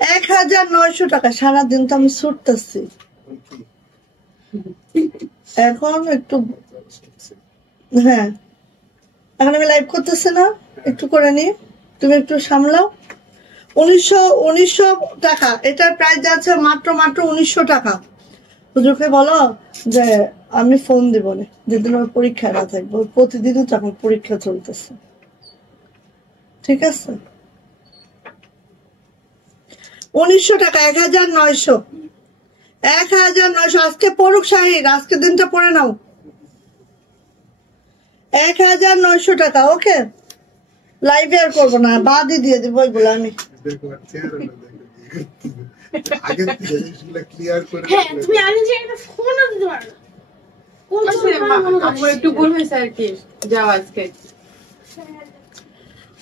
1900 টাকা। সারাদিন তো আমি ছুটতেছি, এখন একটু, হ্যাঁ এখন আমি লাইভ করতেছি না, একটু করে নি, তুমি একটু সামলাও। 1900 টাকা এটার প্রাইস যাচ্ছে মাত্র মাত্র 1900 টাকা। হুজুরকে বলো যে আমি ফোন দিব না, যেদিন ওর পরীক্ষা না থাকবো, প্রতিদিনই তো এখন পরীক্ষা চলতেছে, ঠিক আছে? 1900 টাকা, 1900, 1900। আজকে পড়ুক শাহিদ, আজকে দিনটা পড়ে নাও। 1900 টাকা। ওকে, লাইভে আর করবো না, বাদই দিয়ে দিব ওইগুলো আমি। একটু ভুল হয়েছে আর কি, যাও আজকে।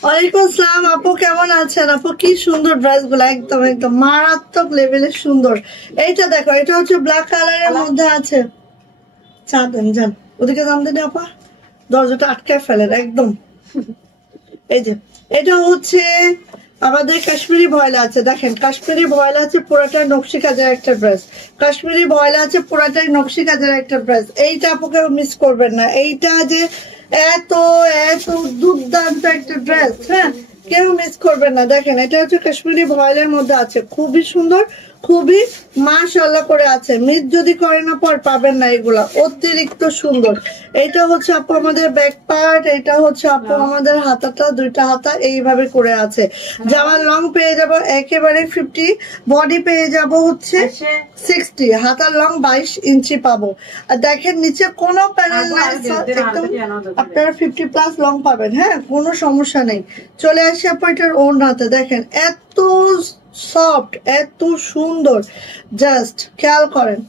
ওয়ালাইকুম আসসালাম আপু, কেমন আছেন আপু? কি সুন্দর ড্রেস গুলো, একদম একদম মারাত্মক লেভেলের সুন্দর। এইটা দেখো, এটা হচ্ছে ব্ল্যাক কালারের মধ্যে আছে। চা দেন, যান ওদিকে যান দেন আপা, দরজাটা আটকায় ফেলেন একদম। এই যে এটা হচ্ছে আমাদের কাশ্মীরি ভয়লা আছে, দেখেন কাশ্মীরি ভয়লা আছে, পুরোটাই নকশি কাজের একটা ড্রেস। কাশ্মীরি ভয়লা আছে, পুরোটাই নকশি কাজের একটা ড্রেস। এইটা আপুকে মিস করবেন না, এইটা যে এত এত দুর্দান্ত একটা ড্রেস, হ্যাঁ কেউ মিস করবেন না। দেখেন এটা হচ্ছে কাশ্মীরি ভয়েলের মধ্যে আছে, খুবই সুন্দর, খুবই মাশাআল্লাহ করে আছে। মিস যদি করে না পর পাবেন না, এগুলা অতিরিক্ত সুন্দর। এটা হচ্ছে আপু আমাদের ব্যাক পার্ট, এটা হচ্ছে আপু আমাদের হাতাটা, দুইটা হাতা এইভাবে করে আছে। জামার লং পেয়ে যাব একেবারে 50, বডি পেয়ে যাব হচ্ছে 60, হাতার লং 22 ইঞ্চি পাবো। আর দেখেন নিচে কোনো প্যানেল নাই, একদম আপনারা 50+ লং পাবেন, হ্যাঁ কোনো সমস্যা নেই। চলে আসি আপু এটার ওড়নাতে, দেখেন এত সফট, এত সুন্দর, জাস্ট খেয়াল করেন।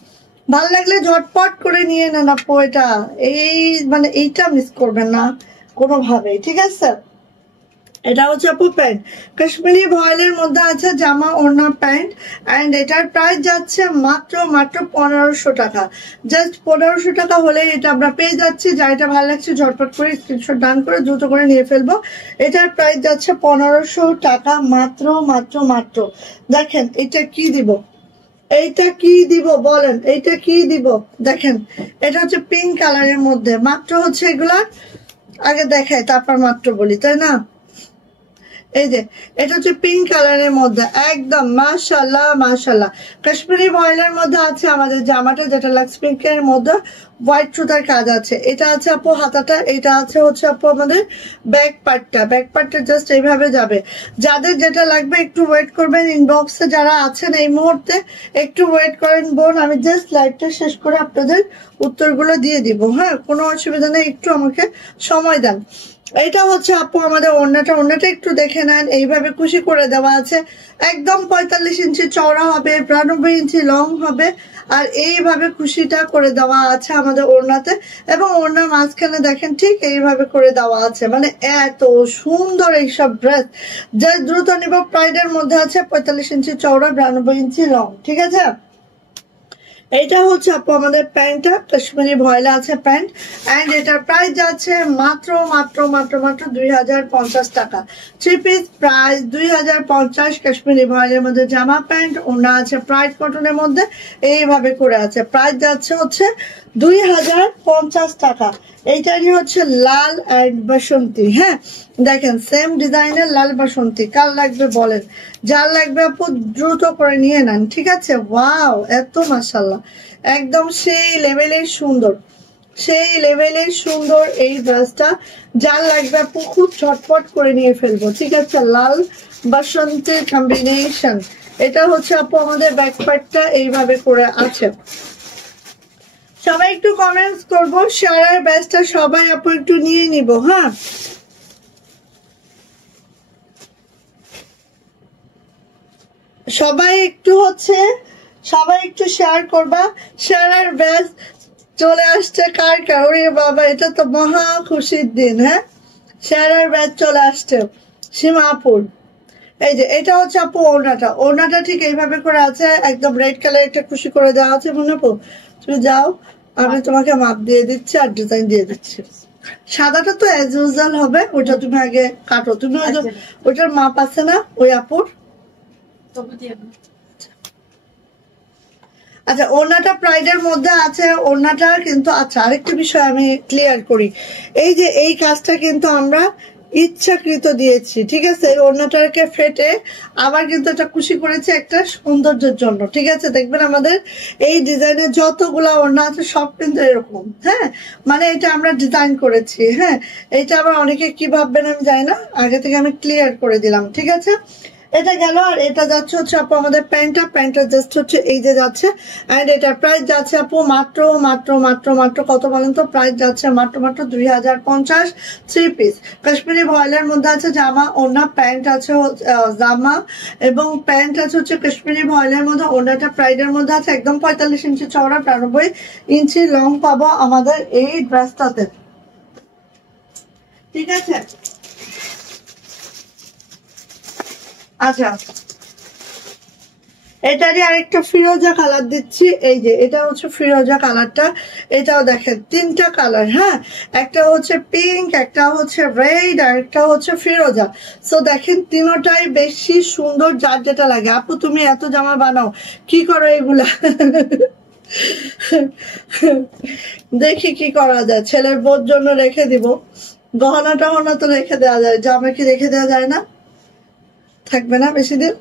ভাল লাগলে ঝটপট করে নিয়ে নেন আপু, এটা এই মানে এইটা মিস করবেন না কোনোভাবেই, ঠিক আছে? এটা হচ্ছে আপু প্যান্ট, কাশ্মীরি ভয়েলের মধ্যে আছে, জামা ওড়না প্যান্ট, অ্যান্ড এটার প্রাইস যাচ্ছে মাত্র মাত্র 1500 টাকা। জাস্ট 1500 টাকা হলে এটা আমরা পেয়ে যাচ্ছি। যা এটা ভালো লাগছে ঝটপট করে স্ক্রিনশট ডান করে দ্রুত করে নিয়ে ফেলবো। এটার প্রাইস যাচ্ছে 1500 টাকা, মাত্র মাত্র মাত্র। দেখেন এটা কি দিব, এইটা কি দিব বলেন, এইটা কি দিব? দেখেন এটা হচ্ছে পিঙ্ক কালারের মধ্যে, মাত্র হচ্ছে এগুলা আগে দেখাই তারপর মাত্র বলি, তাই না? এই যে এটা হচ্ছে পিঙ্ক কালারের মধ্যে, একদম মাশাআল্লাহ মাশাআল্লাহ। কাশ্মীরি ভয়েলের মধ্যে আছে আমাদের জামাটা, যেটা লাক্স পিঙ্কের মধ্যে হোয়াইট সুতার কাজ আছে। এটা আছে আপু হাতাটা, এটা আছে হচ্ছে আপু আমাদের ব্যাক পার্টটা। ব্যাক পার্টটা জাস্ট এইভাবে যাবে। যাদের যেটা লাগবে একটু ওয়েট করবেন, ইনবক্সে যারা আছেন এই মুহূর্তে একটু ওয়েট করেন বোন, আমি জাস্ট লাইভটা শেষ করে আপনাদের উত্তরগুলো দিয়ে দিব, হ্যাঁ কোনো অসুবিধা নেই, একটু আমাকে সময় দেন। এটা হচ্ছে আপু আমাদের ওড়নাটা, ওড়নাটা একটু দেখে নেন, এইভাবে খুশি করে দেওয়া আছে, একদম 45 ইঞ্চি চওড়া হবে, 92 ইঞ্চি লং হবে, আর এইভাবে খুশিটা করে দেওয়া আছে আমাদের ওড়নাতে, এবং ওড়নার মাঝখানে দেখেন ঠিক এইভাবে করে দেওয়া আছে। মানে এত সুন্দর এইসব ড্রেস, যা দ্রুত নিব। প্রাইডের মধ্যে আছে 45 ইঞ্চি চওড়া, 92 ইঞ্চি লং, ঠিক আছে? এইটা হচ্ছে আপু আমাদের প্যান্টটা, কাশ্মীরি ভয়লা আছে প্যান্ট, অ্যান্ড এটার প্রাইস যাচ্ছে মাত্র মাত্র মাত্র মাত্র 2050 টাকা। 3 পিস প্রাইস 2050। কাশ্মীরি ভয়লের মধ্যে জামা প্যান্ট, ওনা আছে প্রাইড কটনের মধ্যে, এইভাবে করে আছে। প্রাইস যাচ্ছে হচ্ছে 2050 টাকা। এইটারই হচ্ছে লাল অ্যান্ড বাসন্তী, হ্যাঁ দেখেন সেম ডিজাইনের লাল বাসন্তী। কার লাগবে বলেন, যার লাগবে আপু দ্রুত করে নিয়ে নেন, ঠিক আছে? ওয়াও এত মাশাআল্লাহ, একদম সেই লেভেলের সুন্দর, সেই লেভেলের সুন্দর এই ড্রেসটা। যার লাগবে আপু খুব ঝটপট করে নিয়ে ফেলবো, ঠিক আছে? লাল বাসন্তীর কম্বিনেশন। এটা হচ্ছে আপু আমাদের ব্যাক পার্টটা এইভাবে করে আছে। সবাই একটু কমেন্টস করবো, শেয়ার ব্যাচটা সবাই আপু একটু নিয়ে নিব, হ্যাঁ সবাই একটু শেয়ার করবা। শেয়ারের ব্যাচ চলে আসছে কার কার, ওরে বাবা এটা তো মহা খুশির দিন। হ্যাঁ, শেয়ারের ব্যাচ চলে আসছে সীমাপুর। এই যে এটা হচ্ছে আপু ওড়নাটা ঠিক এইভাবে করে আছে, একদম রেড কালার একটা খুশি করে দেওয়া আছে। মনে আপু তুমি যাও, আমি তোমাকে মাপ দিয়ে দিচ্ছি আর ডিজাইন দিয়ে দিচ্ছি। সাদাটা তো অ্যাজ ইউজুয়াল হবে, ওইটা তুমি আগে কাটো। তুমি ওইটার মাপ আছে না ওই আপুর? আচ্ছা, ওড়নাটা প্রাইডের মধ্যে আছে। ওড়নাটা কিন্তু আচ্ছা আরেকটা বিষয় আমি ক্লিয়ার করি, এই যে এই কাজটা কিন্তু আমরা ইচ্ছাকৃত দিয়েছি, ঠিক আছে? ওড়নাটাকে ফেটে আবার কিন্তু এটা খুশি করেছি একটা সৌন্দর্যের জন্য, ঠিক আছে? দেখবেন আমাদের এই ডিজাইনের যতগুলা ওড়না আছে সব কিন্তু এরকম। হ্যাঁ, মানে এটা আমরা ডিজাইন করেছি। হ্যাঁ, এটা আবার অনেকে কি ভাববেন আমি জানি না, আগে থেকে আমি ক্লিয়ার করে দিলাম, ঠিক আছে? এটা গেল। আর এটা যাচ্ছে হচ্ছে আপু আমাদের প্যান্টটা জাস্ট হচ্ছে এই যে যাচ্ছে। এন্ড এটা প্রাইস যাচ্ছে আপু মাত্র মাত্র মাত্র মাত্র কত বলেন তো? প্রাইস যাচ্ছে মাত্র মাত্র 2050 3 পিস। কাশ্মীরি ভয়েলের মধ্যে আছে জামা, ওড়না, প্যান্ট আছে জামা এবং প্যান্ট আছে হচ্ছে কাশ্মীরি ভয়েলের মধ্যে। ওড়নাটা প্রাইডের মধ্যে আছে, একদম 45 ইঞ্চি চওড়া, 92 ইঞ্চি লং পাবো আমাদের এই ড্রেসটাতে, ঠিক আছে? আচ্ছা, এটারই আরেকটা ফিরোজা কালার দিচ্ছি। এই যে এটা হচ্ছে ফিরোজা কালারটা, এটাও দেখেন তিনটা কালার। হ্যাঁ, একটা হচ্ছে পিঙ্ক, একটা হচ্ছে রেড, আর একটা হচ্ছে ফিরোজা। সো দেখেন তিনটাই বেশি সুন্দর, যার যেটা লাগে। আপু তুমি এত জামা বানাও, কি করো এগুলা? দেখি কি করা যায়, ছেলের বোর জন্য রেখে দিব। গহনা টহনা তো রেখে দেওয়া যায়, জামা কি রেখে দেওয়া যায় না? থাকবে না বেশি দিন।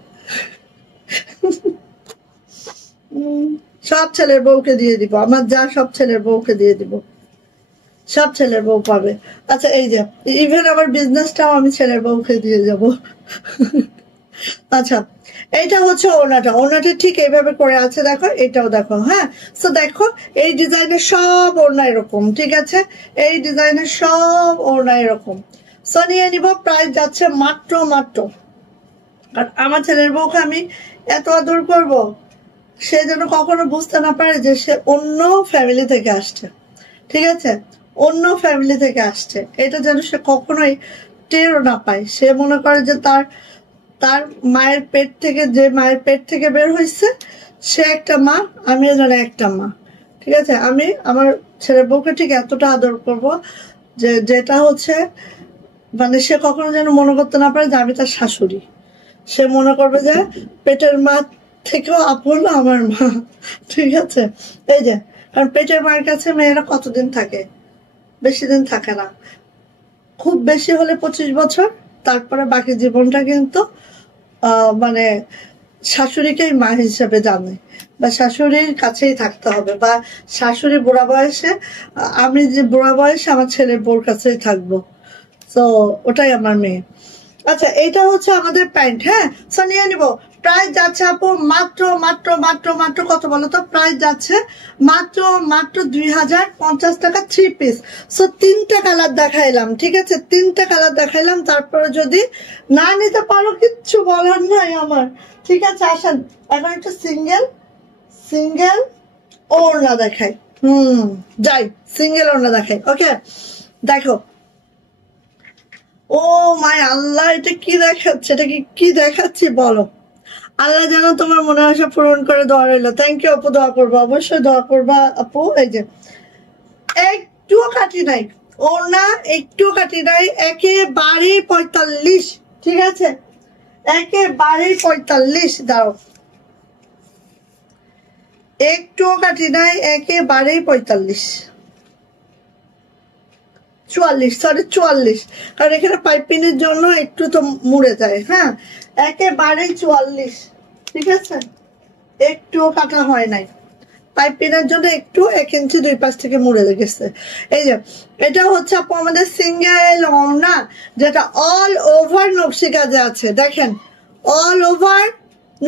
সব ছেলের বউকে দিয়ে দিব, আমার যা সব ছেলের বউকে দিয়ে দিব, সব ছেলের বউ পাবে। আচ্ছা, এই যে ইভেন আমার বিজনেসটাও আমি ছেলের বউকে দিয়ে যাব। আচ্ছা, এইটা হচ্ছে ওড়নাটা ঠিক এইভাবে করে আছে, দেখো এটাও দেখো। হ্যাঁ, তো দেখো এই ডিজাইনের সব ওড়না এরকম, ঠিক আছে? এই ডিজাইনের সব ওড়না এরকম। সো নিয়ে নিব, প্রাইস যাচ্ছে মাত্র মাত্র। আর আমার ছেলের বউকে আমি এত আদর করব, সে যেন কখনো বুঝতে না পারে যে সে অন্য ফ্যামিলি থেকে আসছে, ঠিক আছে? অন্য ফ্যামিলি থেকে আসছে, এটা যেন সে কখনোই টেরও না পায়। সে মনে করে যে তার মায়ের পেট থেকে, যে মায়ের পেট থেকে বের হয়েছে সে একটা মা, আমি যেন একটা মা, ঠিক আছে? আমি আমার ছেলের বউকে ঠিক এতটা আদর করব যে যেটা হচ্ছে মানে সে কখনো যেন মনে করতে না পারে যে আমি তার শাশুড়ি। সে মনে করবে যে পেটের মা থেকেও আপন আমার মা, ঠিক আছে? এই যে, কারণ পেটের মায়ের কাছে মেয়েরা কতদিন থাকে? বেশি দিন থাকে না, খুব বেশি হলে 25 বছর। তারপরে বাকি জীবনটা কিন্তু মানে শাশুড়িকেই মা হিসেবে জানে, বা শাশুড়ির কাছেই থাকতে হবে, বা শাশুড়ি বুড়া বয়সে, আমি যে বুড়া বয়সে আমার ছেলের বউর কাছেই থাকবো। তো ওটাই আমার মেয়ে। আচ্ছা, এইটা হচ্ছে আমাদের প্যান্ট। হ্যাঁ, সো নিয়ে নিব। প্রাইস যাচ্ছে আপু মাত্র মাত্র মাত্র মাত্র কত বলো তো? প্রাইস যাচ্ছে মাত্র মাত্র 2050 টাকা 3 পিস। সো 3টা কালার দেখাইলাম, ঠিক আছে? 3টা কালার দেখাইলাম, তারপরে যদি না নিতে পারো কিচ্ছু বলার নাই আমার, ঠিক আছে? আসেন এখন একটু সিঙ্গেল ওড়না দেখাই। যাই সিঙ্গেল ওড়না দেখাই। ওকে, দেখো। ও মাই আল্লাহ, এটা কি দেখাচ্ছে? এটা কি দেখাচ্ছি বলো? আল্লাহ যেন তোমার মনে আশা পূরণ করে, দোয়া রইলো। থ্যাংক ইউ আপু, দোয়া করবো, অবশ্যই দোয়া করবা আপু। এই যে একটুও কাটি নাই ওড়না, একটুও কাটি নাই, একেবারে 45, ঠিক আছে? একেবারে 45। দাঁড়ো, একটুও কাটি নাই, একেবারেই 45, 44, সরি 44, কারণ এখানে পাইপিনের জন্য একটু তো মুড়ে যায়। হ্যাঁ, একেবারেই 44, ঠিক আছে? একটুও কাটা হয় নাই, পাইপিনের জন্য একটু 1 ইঞ্চি 2 পাশ থেকে মুড়ে গেছে। এই যে এটা হচ্ছে আপু আমাদের সিঙ্গেল ওড়না, যেটা অল ওভার নকশি কাজে আছে। দেখেন অল ওভার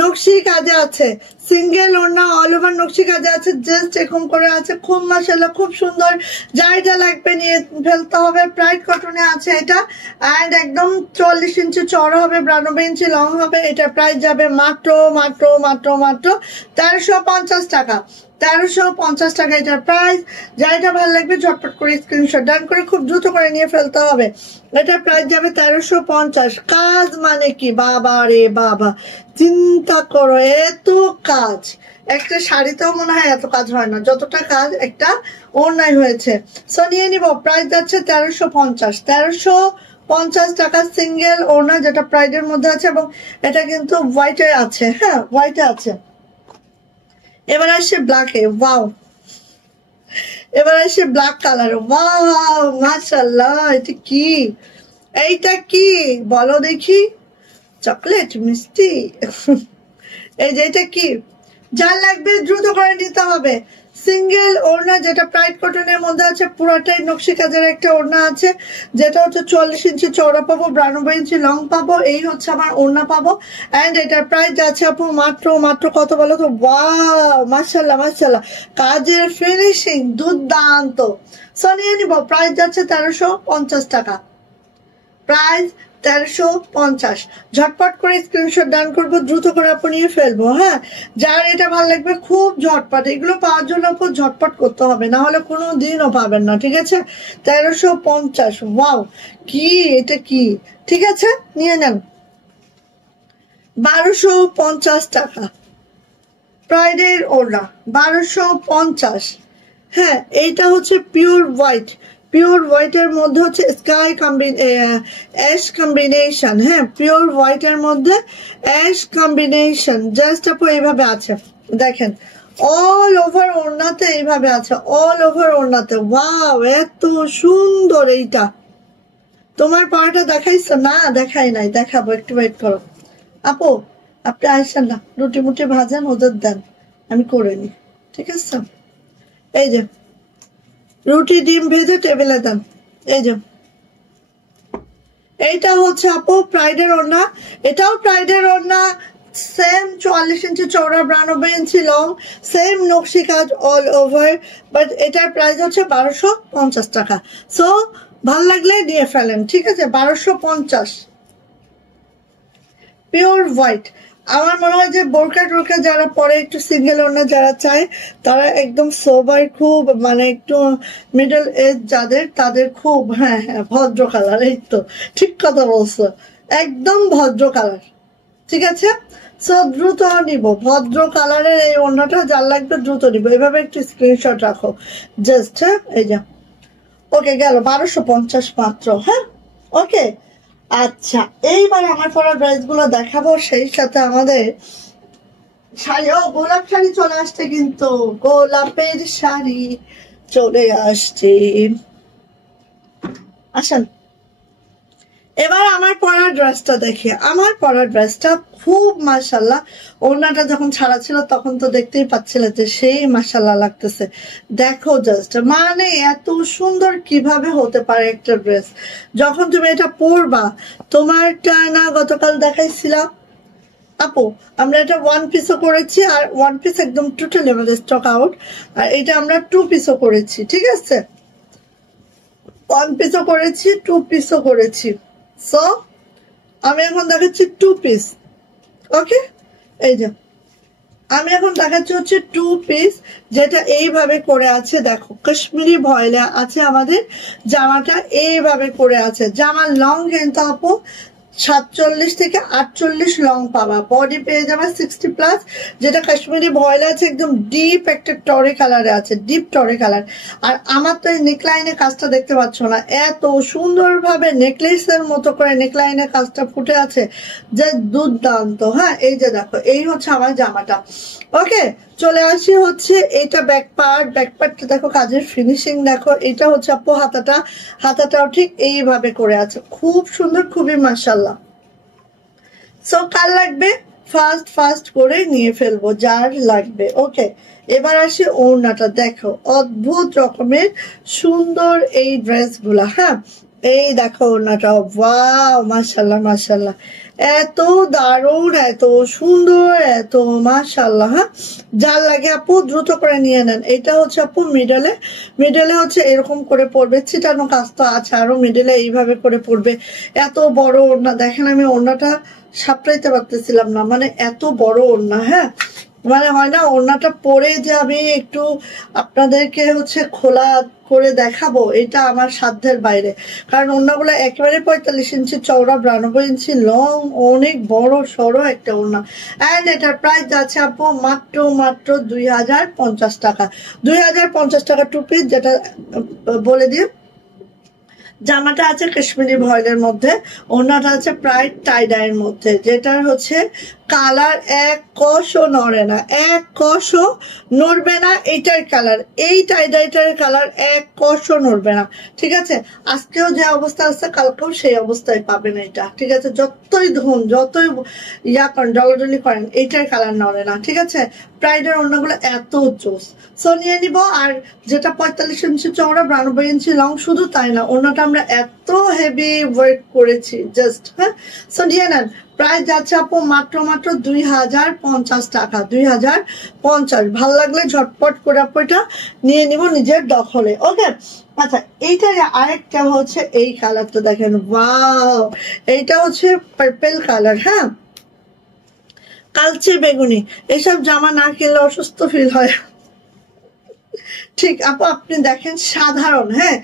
নকশি কাজে আছে, সিঙ্গেল ওড়না অল ওভার নকশি কাজে আছে, জাস্ট এরকম করে আছে, খুব মাশাআল্লাহ খুব সুন্দর। যার যা লাগবে নিয়ে ফেলতে হবে। প্রাইড কটনে আছে এটা, অ্যান্ড একদম 40 ইঞ্চি চড়া হবে, 92 ইঞ্চি লং হবে। এটা প্রাইস যাবে মাত্র মাত্র মাত্র মাত্র 1350 টাকা। 1350 টাকা এটার প্রাইস। যার এটা ভালো লাগবে ঝটপট করে স্ক্রিনশট ডান করে খুব দ্রুত করে নিয়ে ফেলতে হবে। এটার প্রাইস যাবে 1350। কাজ মানে কি বাবা রে বাবা, চিন্তা করো, এত কাজ একটা শাড়িতেও মনে হয় এত কাজ হয় না যতটা কাজ একটা ওড়নায় হয়েছে। সো নিয়ে নিব। প্রাইস যাচ্ছে 1350। 1350 টাকা সিঙ্গেল ওড়না, যেটা প্রাইডের মধ্যে আছে, এবং এটা কিন্তু হোয়াইটে আছে। হ্যাঁ, হোয়াইটে আছে। এবার আসছে ব্ল্যাকে। ওয়াও, এবার আসছে ব্ল্যাক কালার। ওয়াও মাশাআল্লাহ, এটা কি, এইটা কি বলো দেখি? চকলেট মিষ্টি। এই যে এটা কি? যার লাগবে দ্রুত করে নিতে হবে। সিঙ্গেল ওড়না, যেটা প্রাইড কটনের মধ্যে আছে, পুরোটাই নকশি কাজের একটা ওড়না আছে, যেটা হচ্ছে 40 ইঞ্চি চওড়া পাবো, 92 ইঞ্চি লং পাবো। এই হচ্ছে আমার ওড়না পাবো। অ্যান্ড এটার প্রাইস আছে আপু মাত্র মাত্র কত বলো তো? ওয়াও মাশাআল্লাহ মাশাআল্লাহ, কাজের ফিনিশিং দুর্দান্ত। সো নিয়ে নিব। প্রাইস যাচ্ছে 1350 টাকা। প্রাইস 1350। ঝটপট করে স্ক্রিনশট ডান করবো, দ্রুত করে আপনি নিয়ে ফেলবো। হ্যাঁ, যার এটা ভালো লাগবে খুব ঝটপট, এগুলো পাওয়ার জন্য খুব ঝটপট করতে হবে, না হলে কোনো দিনও পাবেন না। ঠিক আছে, 1350। ওয়াও, কি এটা কি? ঠিক আছে, নিয়ে নেন। 1250 টাকা প্রাইডের ওড়না, 1250। হ্যাঁ, এইটা হচ্ছে পিওর হোয়াইট। পিওর হোয়াইটের মধ্যে হচ্ছে স্কাই অ্যাশ কম্বিনেশন। হ্যাঁ, পিওর হোয়াইটের মধ্যে অ্যাশ কম্বিনেশন। জাস্ট আপু এইভাবে আছে, দেখেন অল ওভার ওড়নাতে এইভাবে আছে, অল ওভার ওড়নাতে। ওয়াও, এত সুন্দর। এইটা তোমার পরাটা দেখাইছো না? দেখাই নাই, দেখাবো, একটু ওয়েট করো। আপু আপনি আসেন না, রুটি মুটি ভাজেন, ওদের দেন, আমি করে নি। ঠিক আছে, এই যে রুটি ডিম ভেজে টেবিলে দেন। এই যে এইটা হচ্ছে আপু প্রাইডের ওড়না, এটাও প্রাইডের ওড়না, সেম 44 ইঞ্চি চওড়া, 92 ইঞ্চি লং, সেম নকশি কাজ অল ওভার, বাট এটার প্রাইস হচ্ছে 1250 টাকা। সো ভাল লাগলে নিয়ে ফেলেন। ঠিক আছে, 1250। Pure white. আমার মনে হয় যে বোরকা টোরকা যারা পরে একটু সিঙ্গেল ওড়না যারা চায়, তারা একদম সোবার, খুব মানে একটু মিডল এজ যাদের, তাদের খুব, হ্যাঁ হ্যাঁ, ভদ্র কালার। এই তো ঠিক কথা বলছো, একদম ভদ্র কালার। ঠিক আছে, সো দ্রুত নিব। ভদ্র কালারের এই ওড়নাটা যার লাগবে দ্রুত নিব। এভাবে একটু স্ক্রিনশট রাখো জাস্ট। হ্যাঁ, এই যা, ওকে গেল 1250 মাত্র। হ্যাঁ, ওকে। আচ্ছা, এইবার আমার পরা ড্রেস গুলো দেখাবো, সেই সাথে আমাদের শাড়ি। ও, গোলাপ শাড়ি চলে আসছে, কিন্তু গোলাপের শাড়ি চলে আসছে। আসেন, এবার আমার পরা ড্রেসটা দেখি। আমার পরা ড্রেসটা খুব মাশাআল্লাহ। ওড়নাটা যখন ছাড়া ছিল তখন তো দেখতেই পাচ্ছিলে যে সেই মাশাআল্লাহ লাগতেছে। দেখো জাস্ট, মানে এত সুন্দর কিভাবে হতে পারে একটা ড্রেস। যখন তুমি এটা পরবা, তোমারটা না গতকাল দেখাইছিলাম আপু, আমরা এটা 1 পিসও করেছি, আর 1 পিস একদম টোটালি আমাদের স্টক আউট। আর এটা আমরা 2 পিসও করেছি। ঠিক আছে, 1 পিসও করেছি, 2 পিসও করেছি। সো আমি এখন দেখাচ্ছি 2 পিস। ওকে, এই যে আমি এখন দেখাচ্ছি হচ্ছে 2 পিস, যেটা এইভাবে করে আছে। দেখো কাশ্মীরি ভয়েলে আছে আমাদের জামাটা, এইভাবে করে আছে। জামার লং কিন্তু আপু 47 থেকে 48 লং পাবা। বডি পেয়ে যাবে 60+, যেটা কাশ্মীরি ভয়েল আছে, একদম ডিপ একটা টরে কালারে আছে, ডিপ টরে কালার। আর আমার তো এই নেকলাইনে কাজটা দেখতে পাচ্ছ না, এত সুন্দরভাবে নেকলেসের মতো করে নেকলাইনে কাজটা ফুটে আছে, যে দুর্দান্ত। হ্যাঁ, এই যে দেখো, এই হচ্ছে আমার জামাটা। ওকে, চলে আসি হচ্ছে এইটা ব্যাক পার্ট। ব্যাক পার্টটা দেখো, কাজের ফিনিশিং দেখো। এটা হচ্ছে আপু হাতাটা, হাতাটাও ঠিক এইভাবে করে আছে, খুব সুন্দর, খুবই মাশাআল্লাহ। সো কার লাগবে ফাস্ট ফাস্ট করে নিয়ে ফেলবো, যার লাগবে। ওকে, এবার আসি ওড়নাটা। দেখো অদ্ভুত রকমের সুন্দর এই ড্রেসগুলা। হ্যাঁ, এই দেখো ওড়নাটা, ওয়াও মাশাআল্লাহ মাশাআল্লাহ, এত দারুণ, এত সুন্দর, এত মাশাআল্লাহ। হ্যাঁ, যার লাগে আপু দ্রুত করে নিয়ে নেন। এটা হচ্ছে আপু মিডলে, মিডলে হচ্ছে এরকম করে পড়বে, ছিটানো কাজ তো আছে, আরো মিডলে এইভাবে করে পড়বে। এত বড় ওড়না দেখেন, আমি ওড়নাটা সাপটাইতে পারতেছিলাম না, মানে এত বড় ওড়না। হ্যাঁ, মানে হয় না ওড়নাটা পরে যে আমি একটু আপনাদেরকে হচ্ছে খোলা করে দেখাবো, এটা আমার সাধ্যের বাইরে। কারণ ওড়নাগুলো একেবারে 45 ইঞ্চি চওড়া, 92 ইঞ্চি লং, অনেক বড় সড়ো একটা ওড়না। অ্যান্ড এটার প্রাইস আছে আপু মাত্র মাত্র 2050 টাকা। 2050 টাকা টু পিস, যেটা বলে দিই। জামাটা আছে কাশ্মীরি ভয়েলের মধ্যে, ওড়নাটা আছে প্রায় টাইডাইয়ের মধ্যে, যেটার হচ্ছে কালার এক কষও নড়ে না, এক কষও নড়বে না। এইটার কালার, এই টাইডাইটার কালার এক কষও নড়বে না। ঠিক আছে, আজকেও যে অবস্থা আছে কালকেও সেই অবস্থায় পাবেন এটা। ঠিক আছে, যতই ধুন, যতই ইয়া করেন, ডলাডলি করেন, এইটার কালার নড়ে না। ঠিক আছে, প্রাইডের ওড়নাগুলো এত জোস। সো নিয়ে নিব। আর যেটা 45 ইঞ্চি চওড়া, 92 ইঞ্চি লং, শুধু তাই না, ওড়নাটা আমরা এত হেভি ওয়ার্ক করেছি জাস্ট। হ্যাঁ, সো নিয়ে নেন। প্রাইস যাচ্ছে আপু মাত্র মাত্র 2050 টাকা, 2050। ভাল লাগলে ঝটপট করে আপু এটা নিয়ে নিব নিজের দখলে। ওকে, আচ্ছা, এইটা আরেকটা হচ্ছে এই কালারটা দেখেন, ওয়াও, এইটা হচ্ছে পার্পল কালার। হ্যাঁ, কালচে বেগুনি, এসব জামা না কিনলে অসুস্থ ফিল হয়। ঠিক আপু, আপনি দেখেন সাধারণ। হ্যাঁ,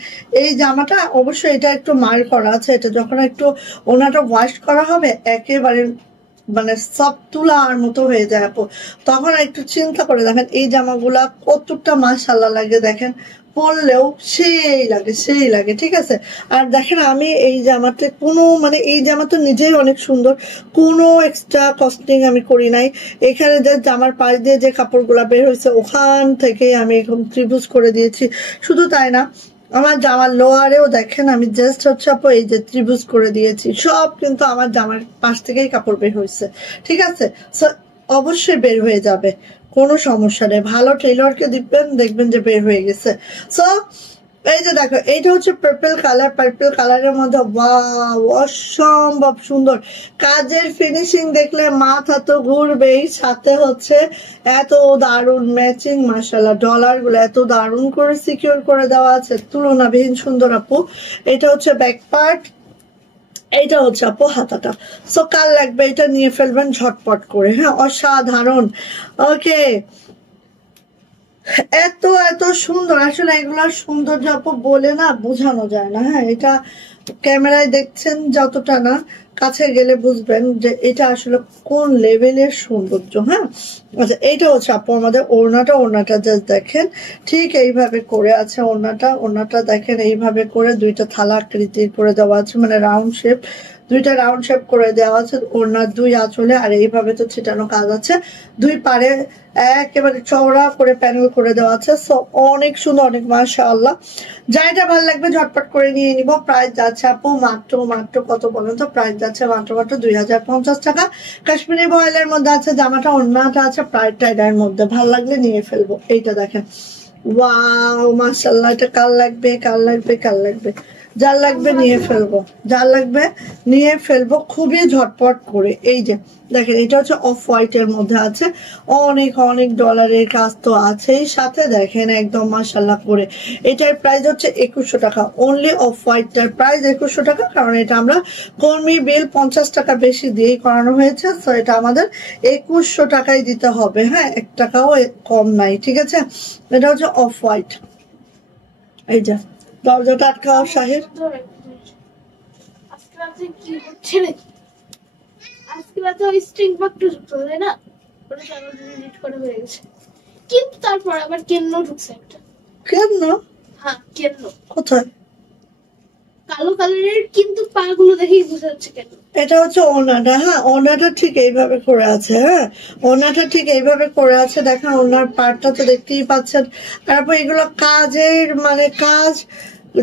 এই জামাটা অবশ্যই এটা একটু মার করা আছে, এটা যখন একটু ওনাটা ওয়াশ করা হবে একেবারে মানে সব তুলার মতো হয়ে যায় আপু। তখন একটু চিন্তা করে দেখেন এই জামাগুলা কতটা মাশাআল্লাহ লাগে, দেখেন পরলেও সেই লাগে, সেই লাগে। ঠিক আছে, আর দেখেন আমি এই জামাতে কোনো মানে এই জামা তো নিজেই অনেক সুন্দর, কোনো এক্সট্রা কস্টিং আমি করি নাই। এখানে যে জামার পাশ দিয়ে যে কাপড়গুলা বের হয়েছে ওখান থেকে আমি এরকম ত্রিভুজ করে দিয়েছি। শুধু তাই না, আমার জামার লোয়ারেও দেখেন আমি জাস্ট হচ্ছে আপু এই যে ত্রিভুজ করে দিয়েছি, সব কিন্তু আমার জামার পাশ থেকেই কাপড় বের হয়েছে। ঠিক আছে, সো অবশ্যই বের হয়ে যাবে, কোনো সমস্যা নেই। ভালো টেইলরকে দিবেন, দেখবেন যে বের হয়ে গেছে। সো এই যে দেখো, এইটা হচ্ছে পার্পল কালার, পার্পল কালারের মধ্যে ওয়াও, অসম্ভব সুন্দর কাজের ফিনিশিং দেখলে মাথা তো ঘুরবেই। সাথে হচ্ছে এত দারুণ ম্যাচিং, মাশাআল্লাহ, ডলার গুলো এত দারুণ করে সিকিউর করে দেওয়া আছে, তুলনাবিহীন সুন্দর আপু। এটা হচ্ছে ব্যাক পার্ট, এইটা হচ্ছে আপু হাতাটা। সো কাল লাগবে এটা নিয়ে ফেলবেন ঝটপট করে। হ্যাঁ, অসাধারণ। ওকে, এত এত সুন্দর, আসলে এগুলার সৌন্দর্য আপু বলে না বোঝানো যায় না। হ্যাঁ, এটা ক্যামেরায় দেখছেন যতটা না, কাছে গেলে বুঝবেন যে এটা আসলে কোন লেভেলের সৌন্দর্য। হ্যাঁ, আচ্ছা, এইটা হচ্ছে আপু আমাদের ওড়নাটা। ওড়নাটা জাস্ট দেখেন ঠিক এইভাবে করে আছে ওড়নাটা। ওড়নাটা দেখেন এইভাবে করে দুইটা থালা আকৃতির করে দেওয়া আছে, মানে রাউন্ড শেপ, দুইটা রাউন্ড শেপ করে দেওয়া আছে ওড়নার দুই আঁচলে। আর এইভাবে তো ছিটানো কাজ আছে, দুই পারে একেবারে চওড়া করে প্যানেল করে দেওয়া আছে। সো অনেক সুন্দর, অনেক মাশাআল্লাহ। যাইটা ভালো লাগবে ঝটপট করে নিয়ে নিব। প্রাইস যাচ্ছে আপু মাত্র মাত্র কত বলেন তো? প্রাইস যাচ্ছে মাত্র মাত্র 2050 টাকা। কাশ্মীরি ভয়েলের মধ্যে আছে জামাটা, ওড়নাটা আছে প্রায় টাইডার মধ্যে। ভালো লাগলে নিয়ে ফেলবো। এইটা দেখেন, ওয়াও মাশাআল্লাহ, এটা কাল লাগবে, কাল লাগবে, কাল লাগবে, যার লাগবে নিয়ে ফেলবো, যার লাগবে নিয়ে ফেলবো খুবই ঝটপট করে। এই যে দেখেন, এটা হচ্ছে অফ হোয়াইট এর মধ্যে আছে, অনেক অনেক ডলারের কাজ তো আছেই সাথে। দেখেন একদম মাশাআল্লাহ করে। এটার প্রাইস হচ্ছে 2100 টাকা অনলি। অফ হোয়াইটটার প্রাইস 2100 টাকা, কারণ এটা আমরা কর্মী বিল 50 টাকা বেশি দিয়েই করানো হয়েছে। তো এটা আমাদের 2100 টাকাই দিতে হবে। হ্যাঁ, 1 টাকাও কম নাই। ঠিক আছে, এটা হচ্ছে অফ হোয়াইট। এই যে দরজাটা আটকাও শাহির। আজকে রাতে কি হচ্ছে রে? আজকে রাতে ওই স্ট্রিং বাকটা ঢুকতো তাই না? ওটা চ্যানেল ডিলিট করে হয়ে গেছে, কিন্তু তারপর আবার কেন্ন ঢুকছে একটা। কেন? হ্যাঁ, কেন্ন কোথায়? কালো কালারের, কিন্তু পা গুলো দেখেই বোঝা যাচ্ছে কেন। এটা হচ্ছে ওনাটা। হ্যাঁ, ওনাটা ঠিক এইভাবে করে আছে। হ্যাঁ, ওনাটা ঠিক এইভাবে করে আছে, দেখেন ওনার পার্টটা তো দেখতেই পাচ্ছেন। তারপর এগুলো কাজের মানে কাজ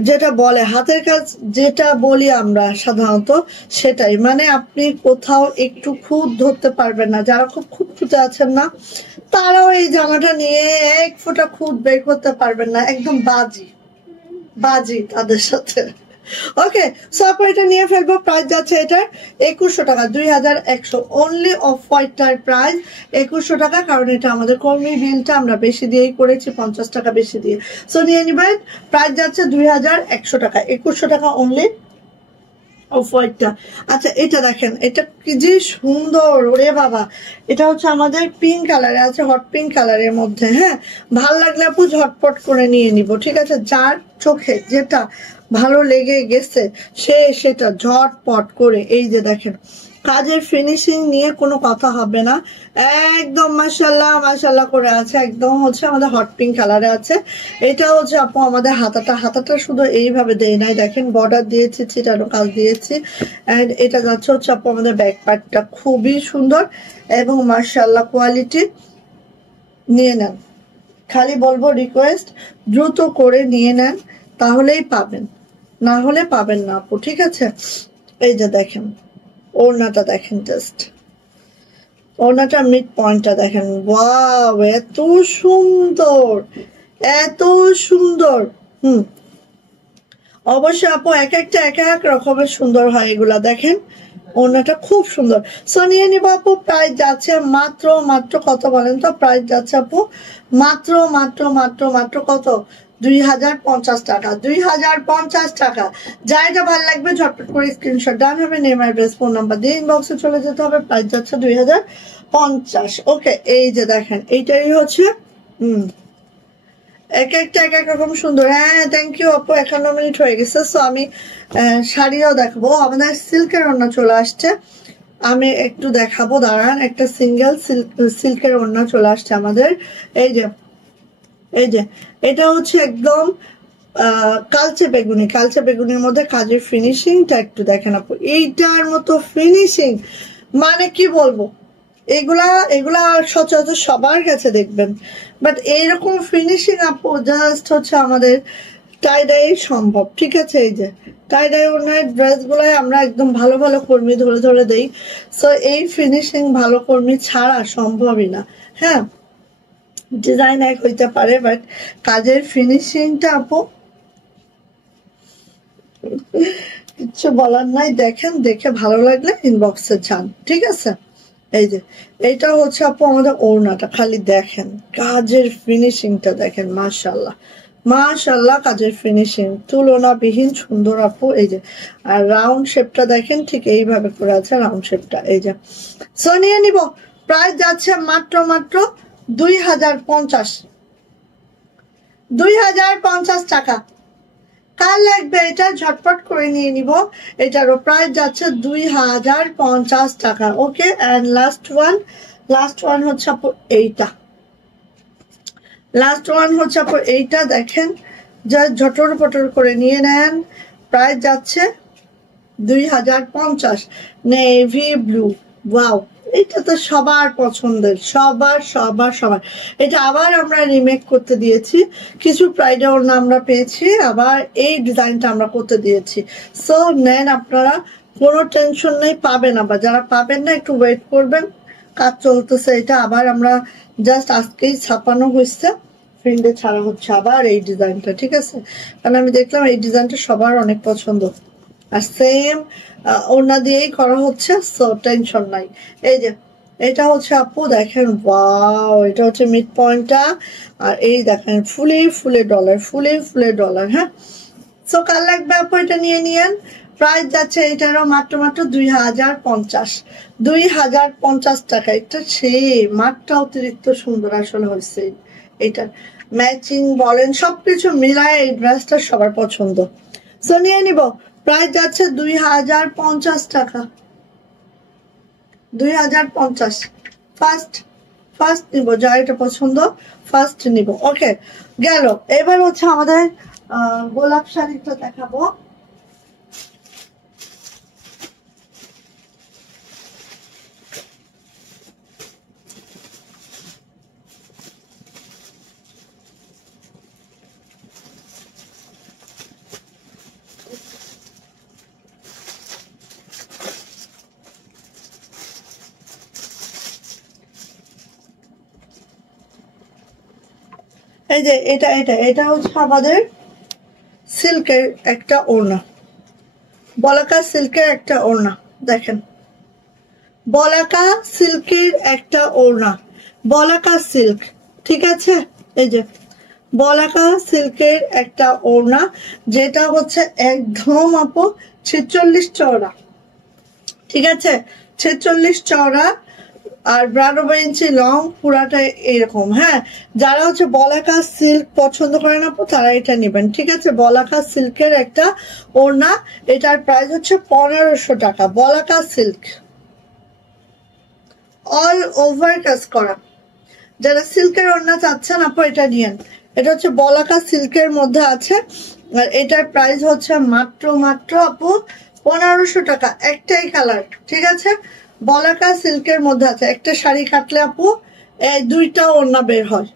যেটা বলে হাতের কাজ, যেটা বলি আমরা সাধারণত সেটাই। মানে আপনি কোথাও একটু খুঁত ধরতে পারবেন না। যারা খুব খুঁতখুঁতে আছেন না, তারাও এই জামাটা নিয়ে এক ফোঁটা খুঁত বের করতে পারবেন না। একদম বাজি বাজি তাদের সাথে। ওকে, সো আপু এটা নিয়ে ফেলবো। প্রাইস যাচ্ছে এটার 2100 টাকা, 2100 অনলি। অফ হোয়াইটটার প্রাইস 2100 টাকা, কারণ এটা আমাদের কর্মী বিলটা আমরা বেশি দিয়েই করেছি, 50 টাকা বেশি দিয়ে। সো নিয়ে নিবেন। প্রাইস যাচ্ছে 2100 টাকা, 2100 টাকা অনলি অফ হোয়াইটটা। আচ্ছা এটা দেখেন, এটা কি যে সুন্দর, ওরে বাবা। এটা হচ্ছে আমাদের পিঙ্ক কালারে আছে, হট পিঙ্ক কালারের মধ্যে। হ্যাঁ, ভাল লাগলে আপু ঝটপট করে নিয়ে নিব, ঠিক আছে? যার চোখে যেটা ভালো লেগে গেছে সে সেটা ঝটপট করে, এই যে দেখেন কাজের ফিনিশিং নিয়ে কোনো কথা হবে না, একদম মাশাআল্লাহ মাশাআল্লাহ করে আছে। একদম হচ্ছে আমাদের হট পিঙ্ক কালারে আছে। এটা হচ্ছে আপু আমাদের হাতাটা শুধু এইভাবে দেই নাই, দেখেন বর্ডার দিয়েছি, ছিটানো কাজ দিয়েছি। এন্ড এটা যাচ্ছে হচ্ছে আপু আমাদের ব্যাক পার্টটা, খুবই সুন্দর এবং মাশাআল্লাহ কোয়ালিটি। নিয়ে নেন, খালি বলবো রিকোয়েস্ট দ্রুত করে নিয়ে নেন, তাহলেই পাবেন, না হলে পাবেন না আপু, ঠিক আছে? এই যে দেখেন ওড়নাটা দেখেন, জাস্ট ওড়নাটা মিড পয়েন্টটা দেখেন, ওয়াও এত সুন্দর, এত সুন্দর। অবশ্যই আপু এক একটা এক এক রকমের সুন্দর হয় এগুলা, দেখেন ওড়নাটা খুব সুন্দর। সো নিয়ে নিবো আপু। প্রাইস যাচ্ছে মাত্র মাত্র কত বলেন তো? প্রাইস যাচ্ছে আপু মাত্র মাত্র মাত্র মাত্র কত? 2050 টাকা, 2050 টাকা। যা এটা ভালো লাগবে ঝটপট করে স্ক্রিনশট ডান হবে, নেম অ্যাড্রেস ফোন নাম্বার দিয়ে ইনবক্সে চলে যেতে হবে। প্রাইস যাচ্ছে 2050। ওকে, এই যে দেখেন এইটাই হচ্ছে এক একটা এক এক রকম সুন্দর। হ্যাঁ থ্যাংক ইউ আপু, 51 মিনিট হয়ে গেছে। সো আমি শাড়িও দেখাবো। আমাদের সিল্কের ওড়না চলে আসছে, আমি একটু দেখাবো, দাঁড়ান। একটা সিঙ্গেল সিল্কের ওড়না চলে আসছে আমাদের। এই যে এই যে এটা হচ্ছে একদম কালচে বেগুনি, কালচে বেগুনির মধ্যে কাজের ফিনিশিংটা একটু দেখেন আপু, এইটার মতো ফিনিশিং মানে কি বলবো, এগুলা এগুলা সচরাচর সবার কাছে দেখবেন, বাট এইরকম ফিনিশিং আপু জাস্ট হচ্ছে আমাদের টাইডাই সম্ভব, ঠিক আছে? এই যে টাইডাই ওনার ড্রেস গুলাই আমরা একদম ভালো ভালো কর্মী ধরে ধরে দেই। সো এই ফিনিশিং ভালো কর্মী ছাড়া সম্ভবই না। হ্যাঁ, ডিজাইন এক হইতে পারে, বাট কাজের ফিনিশিংটা আপু কিছু বলার নাই। দেখেন, দেখে ভালো লাগলে ইনবক্সে যান, ঠিক আছে? এই যে এইটা হচ্ছে আপু আমাদের ওড়নাটা, খালি দেখেন কাজের ফিনিশিংটা দেখেন, মাশাআল্লাহ মাশাআল্লাহ, কাজের ফিনিশিং তুলনাবিহীন সুন্দর আপু। এই যে আর রাউন্ড শেপটা দেখেন, ঠিক এইভাবে করে আছে রাউন্ড শেপটা। এই যে সো নিয়ে নিব। প্রাইস যাচ্ছে মাত্র মাত্র 2050, 2050 টাকা। কার লাগবে এটা ঝটপট করে নিয়ে নিব। এটারও প্রাইস যাচ্ছে 2050 টাকা। ওকে, এন্ড লাস্ট ওয়ান হচ্ছে আপু এইটা, লাস্ট ওয়ান হচ্ছে আপু এইটা দেখেন, যা ঝটর পটর করে নিয়ে নেন। প্রাইস যাচ্ছে 2050, নেভি ব্লু। ওয়াও, এটা তো সবার পছন্দের, সবার সবার সবার। এটা আবার আমরা রিমেক করতে দিয়েছি, কিছু প্রাইডে ওড়না আমরা পেয়েছি, আবার এই ডিজাইনটা আমরা করতে দিয়েছি। সো নেন আপনারা, কোনো টেনশন নেই, পাবেন। আবার যারা পাবেন না একটু ওয়েট করবেন, কাজ চলতেছে। এটা আবার আমরা জাস্ট আজকেই ছাপানো হয়েছে, প্রিন্টে ছাড়া হচ্ছে আবার এই ডিজাইনটা, ঠিক আছে? কারণ আমি দেখলাম এই ডিজাইনটা সবার অনেক পছন্দ, আর সেম ওড়না দিয়েই করা হচ্ছে, সো টেনশন নাই। এই যে এটা হচ্ছে আপু দেখেন, ওয়াও, এটা হচ্ছে মিড পয়েন্টটা, আর এই দেখেন ফুলে ফুলে ডলার, ফুলে ফুলে ডলার। হ্যাঁ, সো কার লাগবে আপু এটা নিয়ে নিয়েন। প্রাইস যাচ্ছে এটারও মাত্র মাত্র 2050, 2050 টাকা। এটা সেই মাঠটা অতিরিক্ত সুন্দর আসলে হয়েছে, এটা ম্যাচিং বলেন সবকিছু মিলায় এই ড্রেসটা সবার পছন্দ। সো নিয়ে নিব। প্রাইস যাচ্ছে 2050 টাকা, 2050। ফার্স্ট নিব, যার এটা পছন্দ ফার্স্ট নিব। ওকে, গেল। এবার হচ্ছে আমাদের গোলাপ শাড়িটা দেখাবো। এই যে এটা এটা এটা হচ্ছে আমাদের সিল্কের একটা ওড়না, বলাকা সিল্কের একটা ওড়না দেখেন, বলাকা সিল্কের একটা ওড়না, বলাকা সিল্ক, ঠিক আছে। এই যে বলাকা সিল্কের একটা ওড়না, যেটা হচ্ছে একদম আপু 46 চওড়া, ঠিক আছে, 46 চওড়া আর 92 ইঞ্চি লং, পুরাটা এরকম। হ্যাঁ, যারা হচ্ছে বলাকা সিল্ক পছন্দ করেন আপু তারা এটা নেবেন, ঠিক আছে। বলাকা সিল্কের একটা ওড়না, এটার প্রাইস হচ্ছে 1500 টাকা। বলাকা সিল্ক অল ওভার কাজ করা, যারা সিল্কের ওড়না চাচ্ছেন আপু এটা নিয়েন। এটা হচ্ছে বলাকা সিল্কের মধ্যে আছে, আর এটার প্রাইস হচ্ছে মাত্র আপু 1500 টাকা। একটাই কালার, ঠিক আছে, বলাকা সিল্কের মধ্যে আছে। একটা শাড়ি কাটলে আপু এই দুইটা ওড়না বের হয়,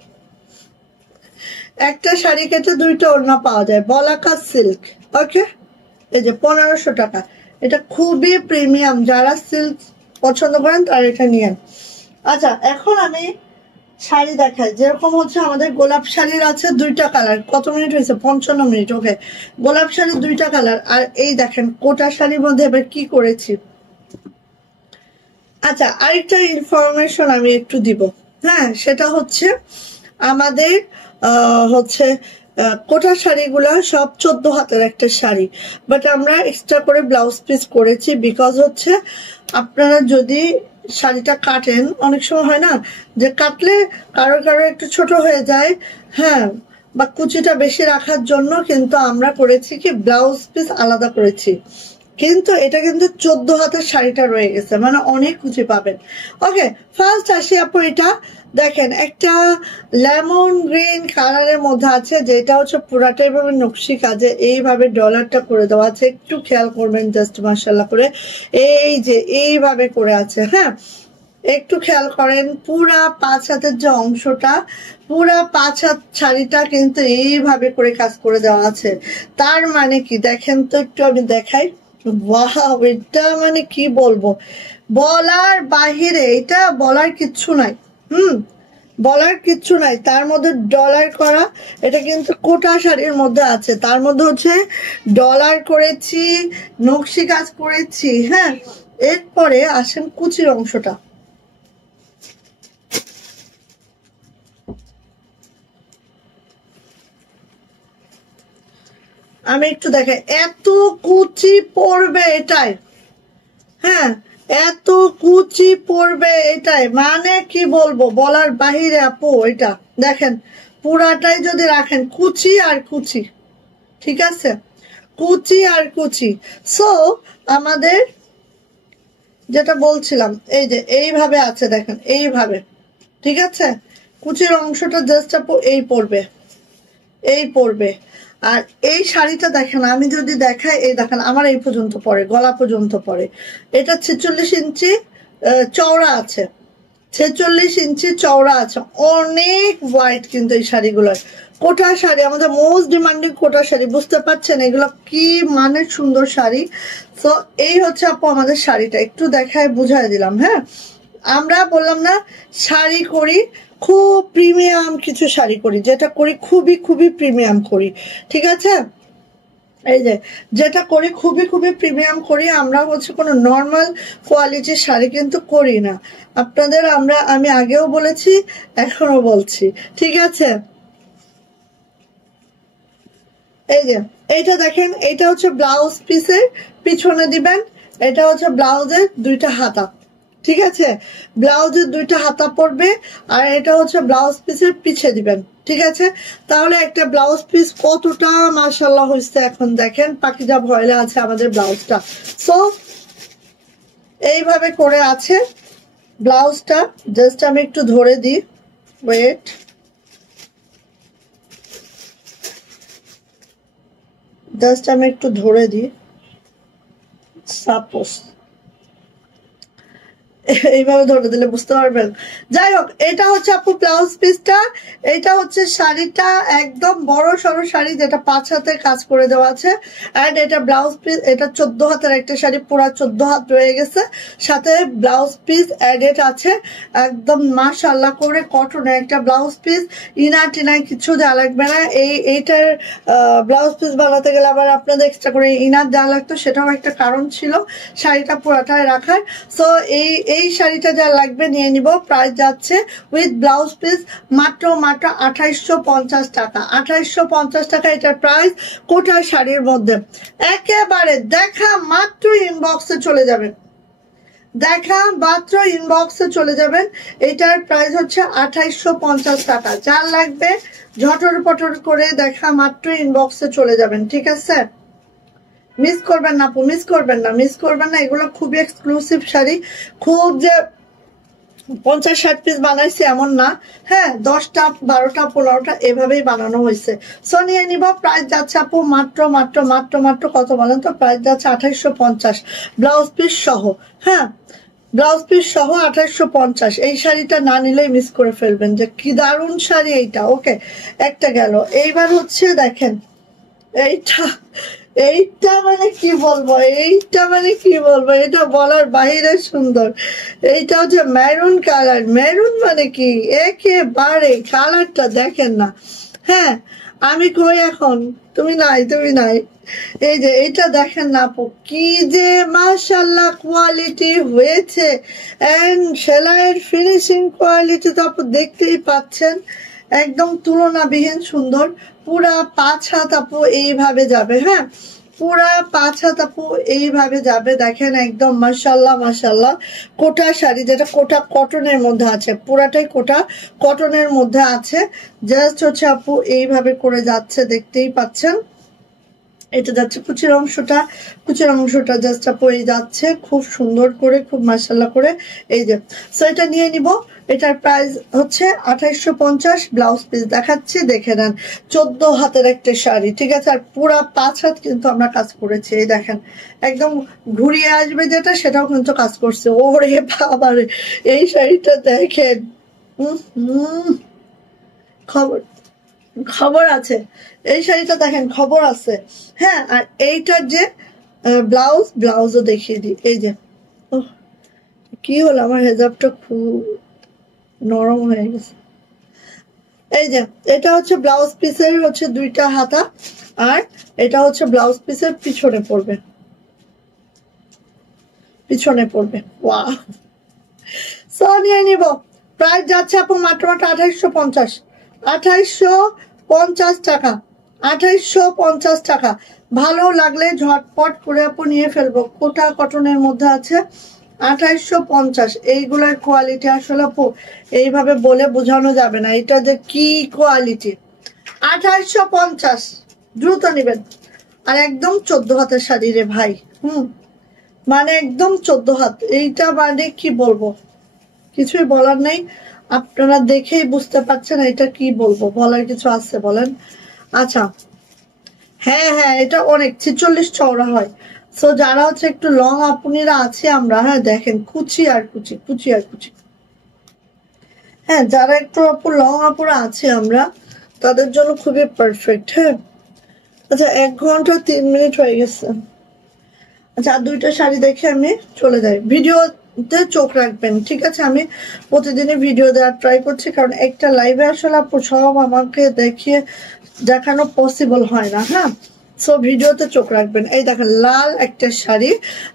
একটা শাড়ি কেটে দুইটা ওড়না পাওয়া যায়, বলাকা সিল্ক। ওকে, এই যে 1500 টাকা। এটা খুবই প্রিমিয়াম, যারা সিল্ক পছন্দ করেন তারা এটা নিয়েন। আচ্ছা, এখন আমি শাড়ি দেখাই, যেরকম হচ্ছে আমাদের গোলাপ শাড়ির আছে দুইটা কালার। কত মিনিট হয়েছে? 55 মিনিট। ওকে, গোলাপ শাড়ির দুইটা কালার। আর এই দেখেন কোটা শাড়ির মধ্যে এবার কি করেছি। আচ্ছা, আরেকটা ইনফরমেশন আমি একটু দিব। হ্যাঁ, সেটা হচ্ছে আমাদের হচ্ছে কোটা শাড়িগুলা সব 14 হাতের একটা শাড়ি, বাট আমরা এক্সট্রা করে ব্লাউজ পিস করেছি। বিকজ হচ্ছে আপনারা যদি শাড়িটা কাটেন, অনেক সময় হয় না যে কাটলে কারো একটু ছোট হয়ে যায়, হ্যাঁ, বা কুচিটা বেশি রাখার জন্য কিন্তু আমরা করেছি কি ব্লাউজ পিস আলাদা করেছি। কিন্তু এটা কিন্তু 14 হাতের শাড়িটা রয়ে গেছে, মানে অনেক কুচি পাবেন। ওকে, ফার্স্ট আসি আপু, এটা দেখেন একটা লেমন গ্রিন কালারের মধ্যে আছে, যেটা হচ্ছে পুরাটা এইভাবে নকশি কাজে এইভাবে ডলারটা করে দেওয়া আছে। একটু খেয়াল করবেন, জাস্ট মাশাআল্লাহ করে এই যে এইভাবে করে আছে। হ্যাঁ, একটু খেয়াল করেন, পুরা 5 হাতের যে অংশটা, পুরা 5 হাত শাড়িটা কিন্তু এইভাবে করে কাজ করে দেওয়া আছে। তার মানে কি দেখেন তো, একটু আমি দেখাই। ওয়াও, এটা মানে কি বলবো, বলার বাহিরে, এটা বলার কিচ্ছু নাই। বলার কিচ্ছু নাই, তার মধ্যে ডলার করা। এটা কিন্তু কোটা শাড়ির মধ্যে আছে, তার মধ্যে হচ্ছে ডলার করেছি, নকশি কাজ করেছি। হ্যাঁ, এরপরে আসেন কুচির অংশটা। আমি একটু দেখাই, এত কুচি পড়বে এটাই। হ্যাঁ, এত কুচি পড়বে এটাই, মানে কি বলবো, বলার বাহিরে আপু। এটা দেখেন, পুরাটাই যদি রাখেন কুচি আর কুচি, ঠিক আছে, কুচি আর কুচি। সো আমাদের যেটা বলছিলাম, এই যে এইভাবে আছে দেখেন, এইভাবে, ঠিক আছে। কুচির অংশটা জাস্ট আপু এই পড়বে, এই পড়বে। আর এই শাড়িটা দেখেন, আমি যদি দেখাই, এই দেখেন আমার এই পর্যন্ত পড়ে, গলা পর্যন্ত পড়ে। এটা 46 ইঞ্চি চওড়া আছে, 46 ইঞ্চি চওড়া আছে। অনেক ওয়াইড কিন্তু এই শাড়িগুলোর। কোটা শাড়ি, আমাদের মোস্ট ডিমান্ডিং কোটা শাড়ি, বুঝতে পারছেন এগুলো কি মানে সুন্দর শাড়ি। তো এই হচ্ছে আপু আমাদের শাড়িটা, একটু দেখায় বুঝাই দিলাম। হ্যাঁ, আমরা বললাম না শাড়ি করি খুব প্রিমিয়াম কিছু শাড়ি করি, যেটা করি খুবই প্রিমিয়াম করি, ঠিক আছে। এই যে যেটা করি খুবই প্রিমিয়াম করি, আমরা হচ্ছে কোনো নর্মাল কোয়ালিটির শাড়ি কিন্তু করি না আপনাদের। আমি আগেও বলেছি, এখনো বলছি, ঠিক আছে। এই যে এইটা দেখেন, এটা হচ্ছে ব্লাউজ পিসের পিছনে দিবেন, এটা হচ্ছে ব্লাউজের দুইটা হাতা, ঠিক আছে, ব্লাউজের দুইটা হাতা পড়বে। আর এটা হচ্ছে ব্লাউজ পিসের পিছে দিবেন, ঠিক আছে। তাহলে একটা ব্লাউজ পিস কতটা মাশাআল্লাহ হয়েছে। এখন দেখেন পাকিজা ভয়েলে আছে আমাদের ব্লাউজটা। সো এইভাবে করে আছে ব্লাউজটা। জাস্ট আমি একটু ধরে দিই, ওয়েট, জাস্ট আমি একটু ধরে দিই। সাপোজ এইভাবে ধরে দিলে বুঝতে পারবেন। যাই হোক, এটা হচ্ছে আপু ব্লাউজ পিসটা, এটা হচ্ছে শাড়িটা, একদম বড় সড়ো শাড়ি যেটা 5 হাতে কাজ করে দেওয়া আছে। অ্যান্ড এটা ব্লাউজ পিস, এটা 14 হাতের একটা শাড়ি, পুরা 14 হাত রয়ে গেছে, সাথে ব্লাউজ পিস অ্যাডেড আছে। একদম মাশাআল্লাহ করে কটনের একটা ব্লাউজ পিস, ইনার টিনার কিছু দেওয়া লাগবে না। এইটার ব্লাউজ পিস বানাতে গেলে আবার আপনাদের এক্সট্রা করে ইনার দেওয়া লাগতো, সেটাও একটা কারণ ছিল শাড়িটা পুরাটায় রাখার। সো এই শাড়িটা যা লাগবে নিয়ে নিব। প্রাইস যাচ্ছে উইথ ব্লাউজ পিস মাত্র 2850 টাকা। 2850 টাকা এটার প্রাইস কোটা শাড়ির মধ্যে। একেবারে দেখা মাত্র ইনবক্সে চলে যাবেন, দেখা মাত্র ইনবক্সে চলে যাবেন। এটার প্রাইস হচ্ছে 2850 টাকা। যার লাগবে ঝটর পটর করে দেখা মাত্র ইনবক্সে চলে যাবেন, ঠিক আছে? মিস করবেন না আপু, মিস করবেন না, মিস করবেন না। এগুলো খুবই এক্সক্লুসিভ শাড়ি, খুব যে 50-60 পিস বানাইছে এমন না, হ্যাঁ 10টা 12টা 15টা এভাবেই বানানো হয়েছে। সো নিয়ে নিব। প্রাইস যাচ্ছে আপু মাত্র মাত্র মাত্র মাত্র কত বলেন তো? প্রাইস যাচ্ছে 2850 ব্লাউজ পিস সহ। হ্যাঁ, ব্লাউজ পিস সহ 2850। এই শাড়িটা না নিলেই মিস করে ফেলবেন, যে কি দারুণ শাড়ি এইটা। ওকে, একটা গেল। এইবার হচ্ছে দেখেন এইটা মানে কি বলবো, এইটা মানে কি বলবো, এটা বলার বাইরে সুন্দর। এইটা হচ্ছে মেরুন কালার। মেরুন মানে কি, একেবারে কালারটা দেখেন না। হ্যাঁ, আমি কই এখন, তুমি নাই, তুমি নাই। এই যে এটা দেখেন না আপু, কি যে মাশাআল্লাহ কোয়ালিটি হয়েছে। এন্ড সেলাইয়ের ফিনিশিং কোয়ালিটি তো আপু দেখতেই পাচ্ছেন, একদম তুলনাবিহীন সুন্দর। পুরা 5 হাত আপু এইভাবে যাবে। হ্যাঁ, পুরা 5 হাত আপু এইভাবে যাবে। দেখেন একদম মাশাআল্লাহ মাশাআল্লাহ। কোটা শাড়ি, যেটা কোটা কটনের মধ্যে আছে, পুরাটাই কোটা কটনের মধ্যে আছে। জাস্ট হচ্ছে আপু এইভাবে করে যাচ্ছে, দেখতেই পাচ্ছেন। এটা যাচ্ছে কুচির অংশটা, কুচির অংশটা জাস্ট আপু এই যাচ্ছে খুব সুন্দর করে, খুব মাশাআল্লাহ করে। এই যে, সো এটা নিয়ে নিব। এটার প্রাইস হচ্ছে 2850। ব্লাউজ পিস দেখাচ্ছি, দেখে নেন। 14 হাতের একটা শাড়ি, ঠিক আছে? আর পুরা 5 হাত কিন্তু আমরা কাজ করেছি। এই দেখেন একদম ঘুরিয়ে আসবে যেটা, সেটাও কিন্তু কাজ করছে। ওরে বাবারে, এই শাড়িটা দেখেন। খবর আছে, এই শাড়িটা দেখেন খবর আছে। হ্যাঁ, আর এইটার যে ব্লাউজও দেখিয়ে দিই। এই যে, কি হলো, আমার হেজাবটা খুব নরম হয়ে গেছে। এই যে, এটা হচ্ছে ব্লাউজ পিসের হচ্ছে 2টা হাতা, আর এটা হচ্ছে ব্লাউজ পিসের পিছনে পড়বে, পিছনে পড়বে। ওয়াও, সো নিয়ে নিব। প্রাইস যাচ্ছে আপু মাত্র মাত্র 2850। 2850 টাকা, 2850 টাকা। ভালো লাগলে ঝটপট করে আপু নিয়ে ফেলবো। কোটা কটনের মধ্যে আছে, 2850। এইগুলোর কোয়ালিটি আসলে আপু এইভাবে বলে বোঝানো যাবে না, এটা যে কি কোয়ালিটি। 2850, দ্রুত নিবেন। আর একদম 14 হাতের শাড়ি রে ভাই। মানে একদম 14 হাত। এইটা মানে কি বলবো, কিছুই বলার নেই। আপনারা দেখেই বুঝতে পারছেন এটা কি বলবো, বলার কিছু আছে বলেন? আচ্ছা, হ্যাঁ হ্যাঁ, এটা অনেক 46 চওড়া হয়। সো যারা হচ্ছে একটু লং আপুনিরা আছে আমরা, হ্যাঁ দেখেন কুচি আর কুচি, কুচি আর কুচি। হ্যাঁ, যারা একটু আপু লং আপুরা আছে আমরা, তাদের জন্য খুবই পারফেক্ট। হ্যাঁ, আচ্ছা 1 ঘন্টা 3 মিনিট হয়ে গেছে। আচ্ছা, আর 2টা শাড়ি দেখে আমি চলে যাই। ভিডিওতে চোখ রাখবেন, ঠিক আছে? আমি প্রতিদিনই ভিডিও দেওয়ার ট্রাই করছি, কারণ একটা লাইভে আসলে সব আমাকে দেখানো পসিবল হয় না। হ্যাঁ, সো ভিডিওতে চোখ রাখবেন। এই দেখেন লাল একটা শাড়ি,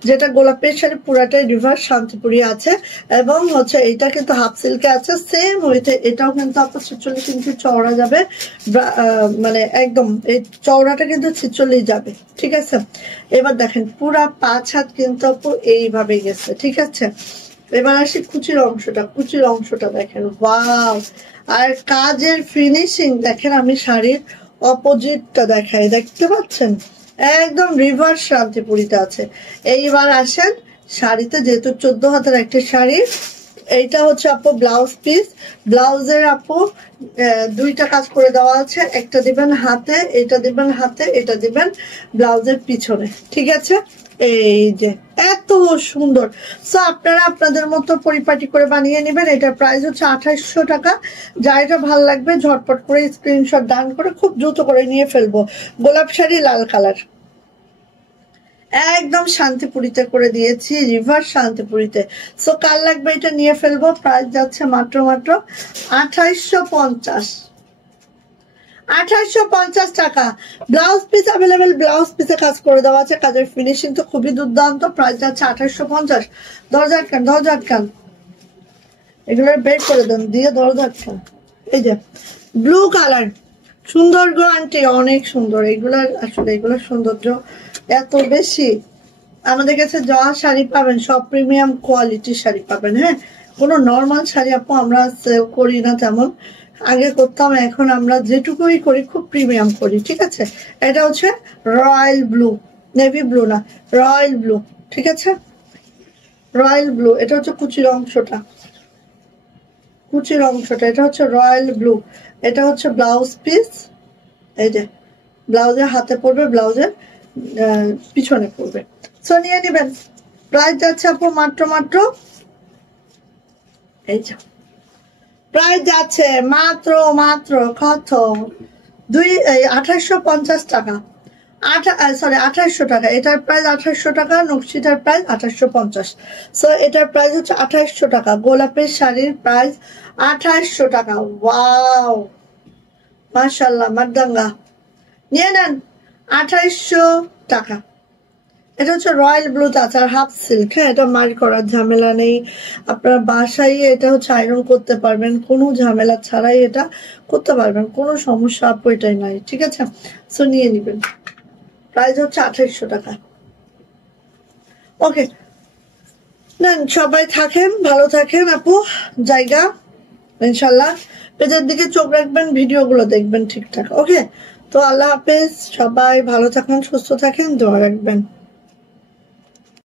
যেটা গোলাপের শাড়ি, পুরাটাই রিভার্স শান্তিপুরি আছে, এবং হচ্ছে এটা কিন্তু হাফ সিল্কে আছে। সেম ওইতে এটাও কিন্তু আপনার 46 ইঞ্চি চওড়া যাবে, মানে একদম এই চওড়াটা কিন্তু 46 যাবে, ঠিক আছে? এবার দেখেন পুরা 5 হাত কিন্তু আপু এইভাবে গেছে, ঠিক আছে? এবার আসি কুচির অংশটা। কুচির অংশটা দেখেন, ওয়াও! আর কাজের ফিনিশিং দেখেন। আমি শাড়ির অপোজিটটা দেখাই, দেখতে পাচ্ছেন একদম রিভার্স শান্তিপুরিতে আছে। এইবার আসেন শাড়িতে, যেহেতু 14 হাতের একটা শাড়ি, এইটা হচ্ছে আপু ব্লাউজ পিস। ব্লাউজের আপু 2টা কাজ করে দেওয়া আছে। একটা দিবেন হাতে, এটা দিবেন হাতে, এটা দিবেন ব্লাউজের পিছনে, ঠিক আছে? এই যে এত সুন্দর। সো আপনারা আপনাদের মতো পরিপাটি করে বানিয়ে নেবেন। এটার প্রাইস হচ্ছে 2800 টাকা। যা এটা ভালো লাগবে ঝটপট করে স্ক্রিনশট ডান করে খুব দ্রুত করে নিয়ে ফেলবো। গোলাপ শাড়ি লাল কালার, একদম শান্তিপুরিতে করে দিয়েছি, রিভার্স শান্তিপুরিতে। সো কার লাগবে এটা নিয়ে ফেলবো। প্রাইস যাচ্ছে মাত্র 2850। 2850 টাকা। ব্লাউজ পিস অ্যাভেলেবেল, ব্লাউজ পিসে কাজ করে দেওয়া আছে, কাজের ফিনিশিং তো খুবই দুর্দান্ত। প্রাইস যাচ্ছে 2850। দরজা আটকান, দরজা আটকান, এগুলো বের করে দেন, দিয়ে দরজা আটকান। এই যে ব্লু কালার, সুন্দর গো আন্টি, অনেক সুন্দর। এগুলার আসলে এগুলোর সৌন্দর্য এত বেশি। আমাদের কাছে যা শাড়ি পাবেন সব প্রিমিয়াম কোয়ালিটির শাড়ি পাবেন। হ্যাঁ, কোনো নর্মাল শাড়ি আপু আমরা সেল করি না তেমন, আগে করতাম, এখন আমরা যেটুকুই করি খুব প্রিমিয়াম করি। ঠিক আছে, এটা হচ্ছে রয়্যাল ব্লু, নেভি ব্লু না, রয়্যাল ব্লু। ঠিক আছে, রয়্যাল ব্লু। এটা হচ্ছে কুচির অংশটা, কুচির অংশটা, এটা হচ্ছে রয়্যাল ব্লু। এটা হচ্ছে ব্লাউজ পিস, এই যে ব্লাউজের হাতে পড়বে, ব্লাউজের পিছনে পড়বে। সো নিয়ে নেবেন। প্রাইস যাচ্ছে আপু মাত্র এই যে প্রাইস যাচ্ছে মাত্র কত 2850 টাকা। 2800 টাকা। এটার প্রাইস 2800 টাকা, নকশিটার প্রাইস 2850। সো এটার প্রাইস হচ্ছে 2800 টাকা। গোলাপের শাড়ির প্রাইস 2800 টাকা। ওয়াও, মাশাআল্লাহ, মারদাঙ্গা। নিয়ে নেন 2800 টাকা। এটা হচ্ছে রয়্যাল ব্লু আছে আর হাফ সিল্ক। হ্যাঁ, এটা মার করার ঝামেলা নেই, আপনার বাসায় এটা হচ্ছে আয়রন করতে পারবেন, কোনো ঝামেলা ছাড়াই এটা করতে পারবেন, কোনো সমস্যা আপু এটাই নাই। ঠিক আছে, সো নিয়ে নেবেন। প্রাইস হচ্ছে 2800 টাকা। ওকে, নেন, সবাই থাকেন, ভালো থাকেন আপু। জায়গা ইনশাল্লাহ পেজের দিকে চোখ রাখবেন, ভিডিওগুলো দেখবেন ঠিকঠাক। ওকে, তো আল্লাহ হাফেজ, সবাই ভালো থাকেন, সুস্থ থাকেন, দোয়া রাখবেন।